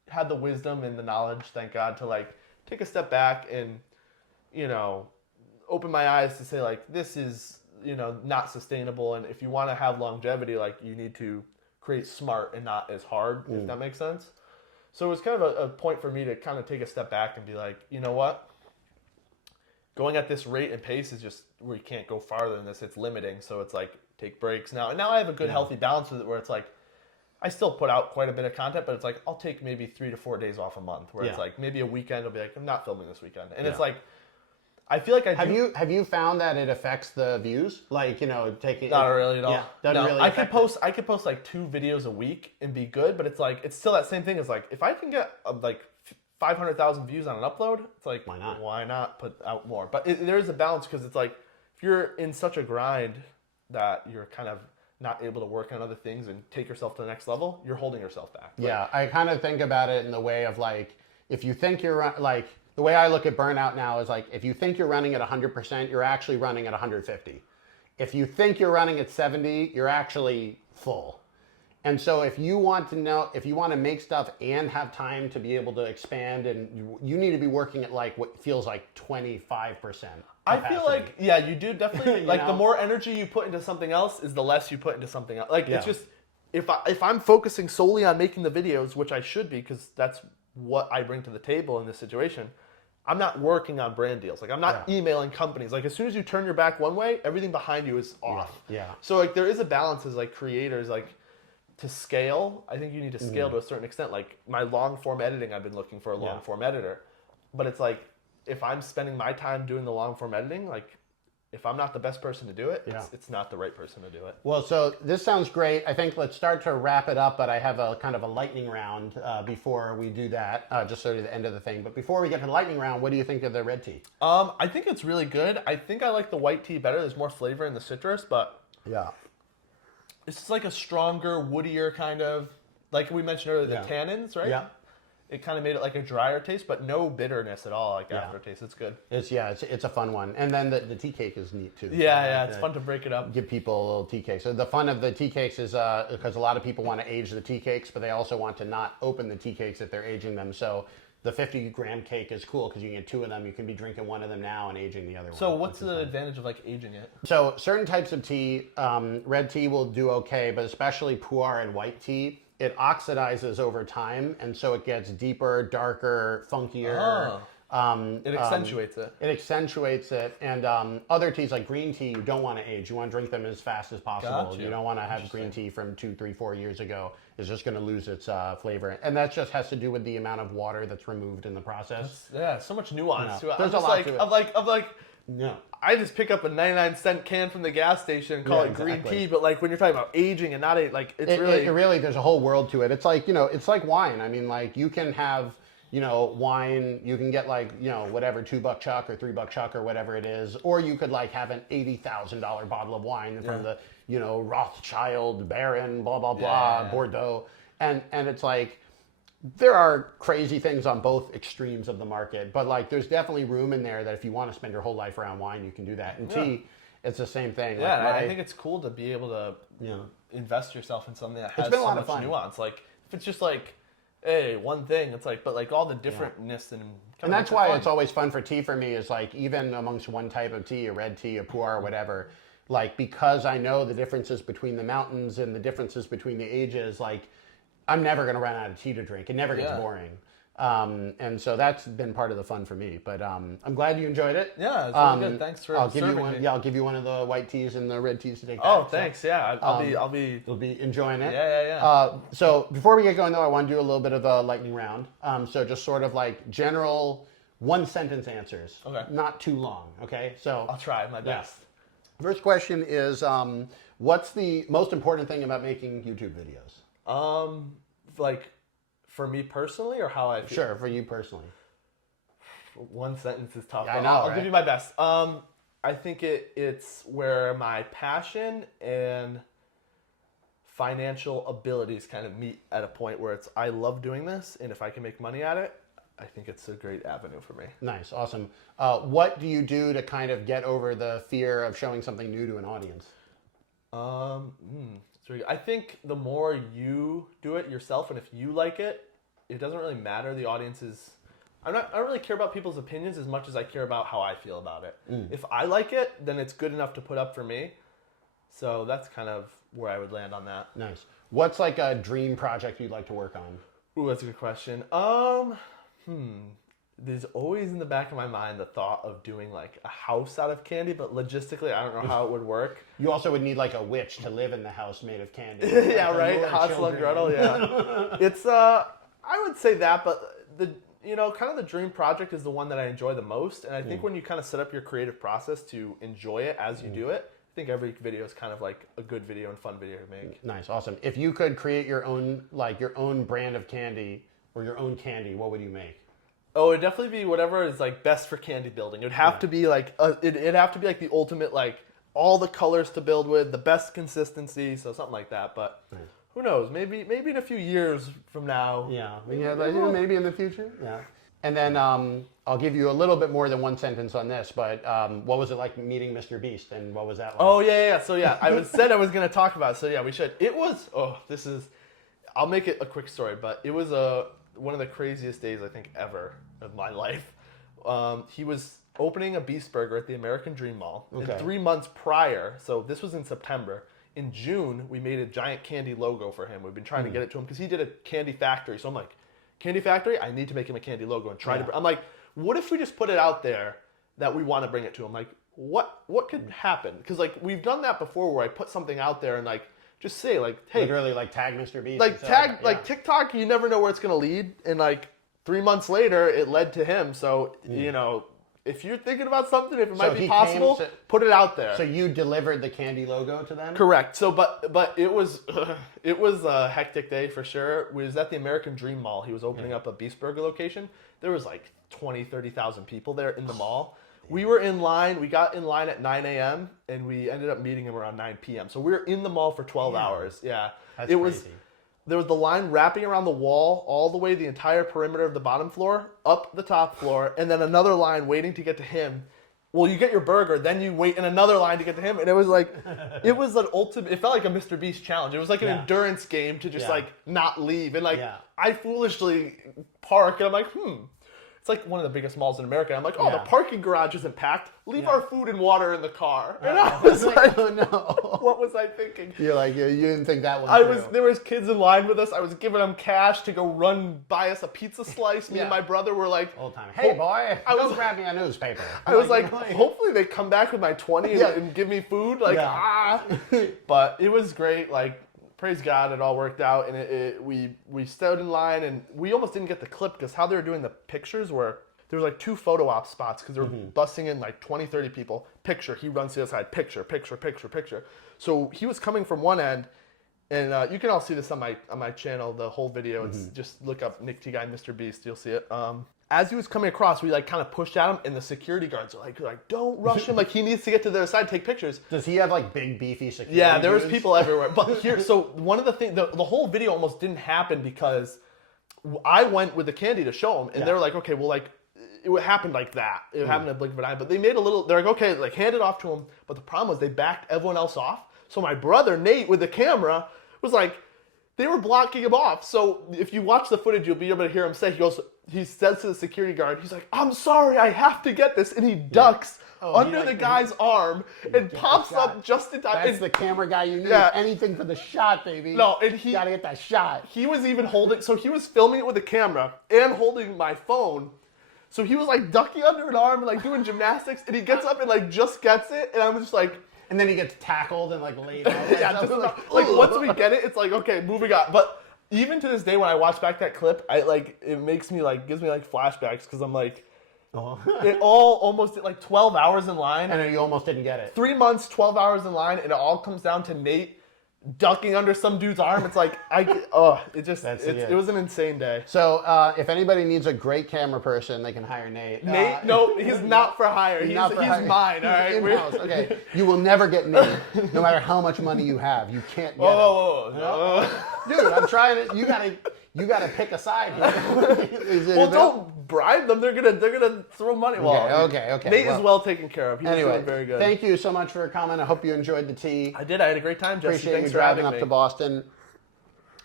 had the wisdom and the knowledge, thank God, to like take a step back and, you know, open my eyes to say like, this is, you know, not sustainable. And if you want to have longevity, like you need to create smart and not as hard, if that makes sense. So it was kind of a point for me to kind of take a step back and be like, you know what? Going at this rate and pace is just where you can't go farther than this. It's limiting. So it's like, take breaks now. And now I have a good, healthy balance with it where it's like, I still put out quite a bit of content, but it's like, I'll take maybe 3 to 4 days off a month where it's like, maybe a weekend I'll be like, I'm not filming this weekend. And it's like, I feel like Have you found that it affects the views? Like, you know, taking not really at all. Yeah, doesn't really I affect could post like 2 videos a week and be good, but it's like it's still that same thing as like if I can get like 500,000 views on an upload, it's like why not put out more? But there is a balance because it's like if you're in such a grind that you're kind of not able to work on other things and take yourself to the next level, you're holding yourself back. Like, yeah, I kind of think about it in the way of like, if you think you're like, the way I look at burnout now is like, if you think you're running at 100%, you're actually running at 150. If you think you're running at 70, you're actually full. And so if you want to know, if you want to make stuff and have time to be able to expand, and you need to be working at like what feels like 25% capacity. I feel like, yeah, you do definitely, like know? the more energy you put into something else is the less you put into something else. Like it's just, if I'm focusing solely on making the videos, which I should be, because that's what I bring to the table in this situation, I'm not working on brand deals. Like I'm not emailing companies. Like as soon as you turn your back one way, everything behind you is off. Yeah. So like there is a balance as like creators, like to scale. I think you need to scale to a certain extent. Like my long form editing, I've been looking for a long form editor, but it's like if I'm spending my time doing the long form editing, like if I'm not the best person to do it, it's not the right person to do it. Well, so this sounds great. I think let's start to wrap it up, but I have a kind of a lightning round before we do that, just sort of the end of the thing. But before we get to the lightning round, what do you think of the red tea? I think it's really good. I think I like the white tea better. There's more flavor in the citrus, but it's just like a stronger, woodier kind of, like we mentioned earlier, the tannins, right? Yeah. It kind of made it like a drier taste, but no bitterness at all, like aftertaste. It's good. It's a fun one. And then the tea cake is neat too. Yeah, it's fun to break it up. Give people a little tea cake. So the fun of the tea cakes is because a lot of people want to age the tea cakes, but they also want to not open the tea cakes if they're aging them. So the 50-gram cake is cool because you can get 2 of them. You can be drinking one of them now and aging the other one. So what's the advantage of like aging it? So certain types of tea, red tea will do okay, but especially pu'er and white tea, it oxidizes over time, and so it gets deeper, darker, funkier. It accentuates it. It accentuates it. And other teas like green tea, you don't want to age. You want to drink them as fast as possible. Gotcha. You don't want to have green tea from 2, 3, 4 years ago. It's just going to lose its flavor. And that just has to do with the amount of water that's removed in the process. So much nuance to it. There's a lot to it. I'm like, I just pick up a 99-cent can from the gas station and call it green tea, but like when you're talking about aging and not like it's really there's a whole world to it. It's like, it's like wine. I mean, like you can have, wine, you can get like, whatever, $2 chuck or $3 chuck or whatever it is, or you could like have an $80,000 bottle of wine from the, Rothschild, Baron, blah, blah, blah, Bordeaux. And it's like, there are crazy things on both extremes of the market, but like there's definitely room in there that if you want to spend your whole life around wine, you can do that. And tea, it's the same thing. Yeah, I think it's cool to be able to invest yourself in something that has been a so lot of much fun. nuance. Like if it's just like, hey, one thing, it's like, but like all the differentness and that's why it's always fun for tea for me is like even amongst one type of tea, a red tea, a pu'er, or whatever, like because I know the differences between the mountains and the differences between the ages, like I'm never going to run out of tea to drink. It never gets boring. And so that's been part of the fun for me. But I'm glad you enjoyed it. Yeah, it's really good. Thanks for serving me. Yeah, I'll give you one of the white teas and the red teas to take back. Oh, thanks. Yeah, I'll be. You'll be enjoying it. Yeah. So before we get going, though, I want to do a little bit of a lightning round. So just sort of like general one-sentence answers. Okay. Not too long, okay? So I'll try my best. First question is, what's the most important thing about making YouTube videos? Like, for me personally, or how I feel? Sure, for you personally. One sentence is tough. I know, I'll give you my best. I think it's where my passion and financial abilities kind of meet at a point where it's I love doing this, and if I can make money at it, I think it's a great avenue for me. Nice, awesome. What do you do to kind of get over the fear of showing something new to an audience? I think the more you do it yourself, and if you like it, it doesn't really matter. The audience is, I don't really care about people's opinions as much as I care about how I feel about it. If I like it, then it's good enough to put up for me. So that's kind of where I would land on that. Nice. What's like a dream project you'd like to work on? Ooh, that's a good question. There's always in the back of my mind the thought of doing like a house out of candy, but logistically I don't know how it would work. You also would need like a witch to live in the house made of candy. Yeah, like right. Hansel and Gretel. Yeah. It's I would say that, but kind of the dream project is the one that I enjoy the most, and I think when you kind of set up your creative process to enjoy it as you do it, I think every video is kind of like a good video and fun video to make. Nice, awesome. If you could create your own brand of candy or your own candy, what would you make? Oh, it'd definitely be whatever is like best for candy building. It'd have to be like it'd have to be like the ultimate, like all the colors to build with, the best consistency, so something like that. But who knows? Maybe in a few years from now. Yeah, maybe in the future. Yeah. And then I'll give you a little bit more than one sentence on this, but what was it like meeting Mr. Beast, and what was that like? Oh yeah. So yeah, I said I was going to talk about it. So yeah, we should. It was. I'll make it a quick story, but it was one of the craziest days I think ever of my life. He was opening a Beast Burger at the American Dream Mall. Okay. And 3 months prior, so this was in September, in June, we made a giant candy logo for him. We've been trying to get it to him because he did a candy factory. So I'm like, candy factory? I need to make him a candy logo and try to... I'm like, what if we just put it out there that we want to bring it to him? Like, what could happen? Because like we've done that before where I put something out there and like, just say like, hey, literally like tag Mr. Beast. Like tag, like TikTok, you never know where it's gonna lead, and like 3 months later, it led to him. So if you're thinking about something, if it might be possible, put it out there. So you delivered the candy logo to them? Correct. So, but it was a hectic day for sure. We was at the American Dream Mall. He was opening up a Beast Burger location. There was like 30,000 people there in the mall. We were in line. We got in line at 9 a.m. and we ended up meeting him around 9 p.m. So we were in the mall for 12 hours. Yeah, that's crazy. There was the line wrapping around the wall all the way the entire perimeter of the bottom floor, up the top floor, and then another line waiting to get to him. Well, you get your burger, then you wait in another line to get to him, and it was like, it was an ultimate. It felt like a Mr. Beast challenge. It was like an endurance game to just like not leave, and like I foolishly park, and I'm like, It's like one of the biggest malls in America. I'm like, the parking garage isn't packed. Leave our food and water in the car. And I was like, oh no. What was I thinking? You're like, you didn't think that was There was kids in line with us. I was giving them cash to go buy us a pizza slice. Me and my brother were like, old time. Hey boy, go grab me a newspaper. I was like, hopefully they come back with my 20 and give me food. Like, But it was great. Like, praise God, it all worked out, and we stood in line, and we almost didn't get the clip because how they were doing the pictures were there was like 2 photo op spots because they were busting in like 20, 30 people. Picture, he runs to the other side. Picture. So he was coming from one end, and you can all see this on my channel, the whole video. It's just look up NickTGuy Mr. Beast, you'll see it. As he was coming across, we like kind of pushed at him, and the security guards are like, don't rush him. Like he needs to get to the other side, take pictures. Does he have like big beefy security? Yeah, there was people everywhere. But here, so one of the things, the whole video almost didn't happen because I went with the candy to show them, and they were like, okay, well, like it happened like that. It happened in a blink of an eye. But they made they're like, okay, like hand it off to him. But the problem was they backed everyone else off. So my brother Nate with the camera was like, they were blocking him off. So if you watch the footage, you'll be able to hear him say, he says to the security guard, he's like, I'm sorry, I have to get this. And he ducks under the guy's arm and pops up just in time. That's the camera guy you need. Anything for the shot, baby. No, and he gotta get that shot. He was even holding, so he was filming it with the camera and holding my phone. So he was like ducking under an arm and like doing gymnastics, and he gets up and like just gets it, and I'm just like, and then he gets tackled and like laid out. Like once we get it, it's like, okay, moving on. But even to this day, when I watch back that clip, it gives me like flashbacks because I'm like, it all almost like 12 hours in line, and then you almost didn't get it. 3 months, 12 hours in line, and it all comes down to Nate ducking under some dude's arm. It's like it was an insane day. So if anybody needs a great camera person, they can hire Nate. No, he's not for hire. He's mine. All right, in-house. Okay, you will never get Nate, no matter how much money you have. You can't get him. Dude, I'm trying to. You gotta pick a side here. Well, don't bribe them. They're gonna throw money. Okay. Nate is well taken care of. He's doing very good. Thank you so much for coming. I hope you enjoyed the tea. I did. I had a great time, Jesse. Appreciate Thanks you for driving having up to Boston.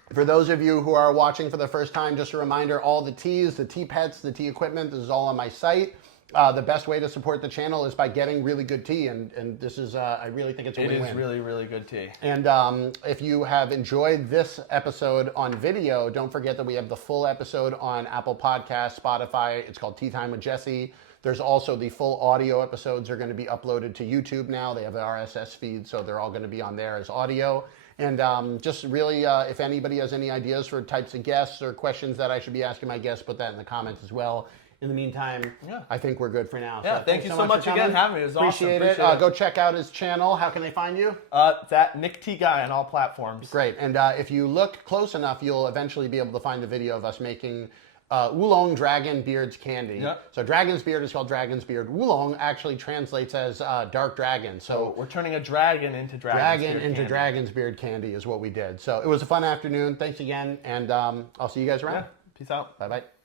For those of you who are watching for the first time, just a reminder, all the teas, the tea pets, the tea equipment, this is all on my site. The best way to support the channel is by getting really good tea, and this is, I really think it's a win-win. It is really, really good tea. And if you have enjoyed this episode on video, don't forget that we have the full episode on Apple Podcasts, Spotify. It's called Tea Time with Jesse. There's also the full audio episodes are going to be uploaded to YouTube now. They have the RSS feed, so they're all going to be on there as audio. And just really, if anybody has any ideas for types of guests or questions that I should be asking my guests, put that in the comments as well. In the meantime, I think we're good for now. Yeah, so thank you so much again for having me. It was Appreciate awesome. it. Go check out his channel. How can they find you? It's at NickTGuy on all platforms. Great. And if you look close enough, you'll eventually be able to find the video of us making Oolong Dragon Beard's candy. Yep. So Dragon's Beard is called Dragon's Beard. Oolong actually translates as dark dragon. So we're turning a dragon into Dragon's Beard candy is what we did. So it was a fun afternoon. Thanks again, and I'll see you guys around. Yeah. Peace out. Bye-bye.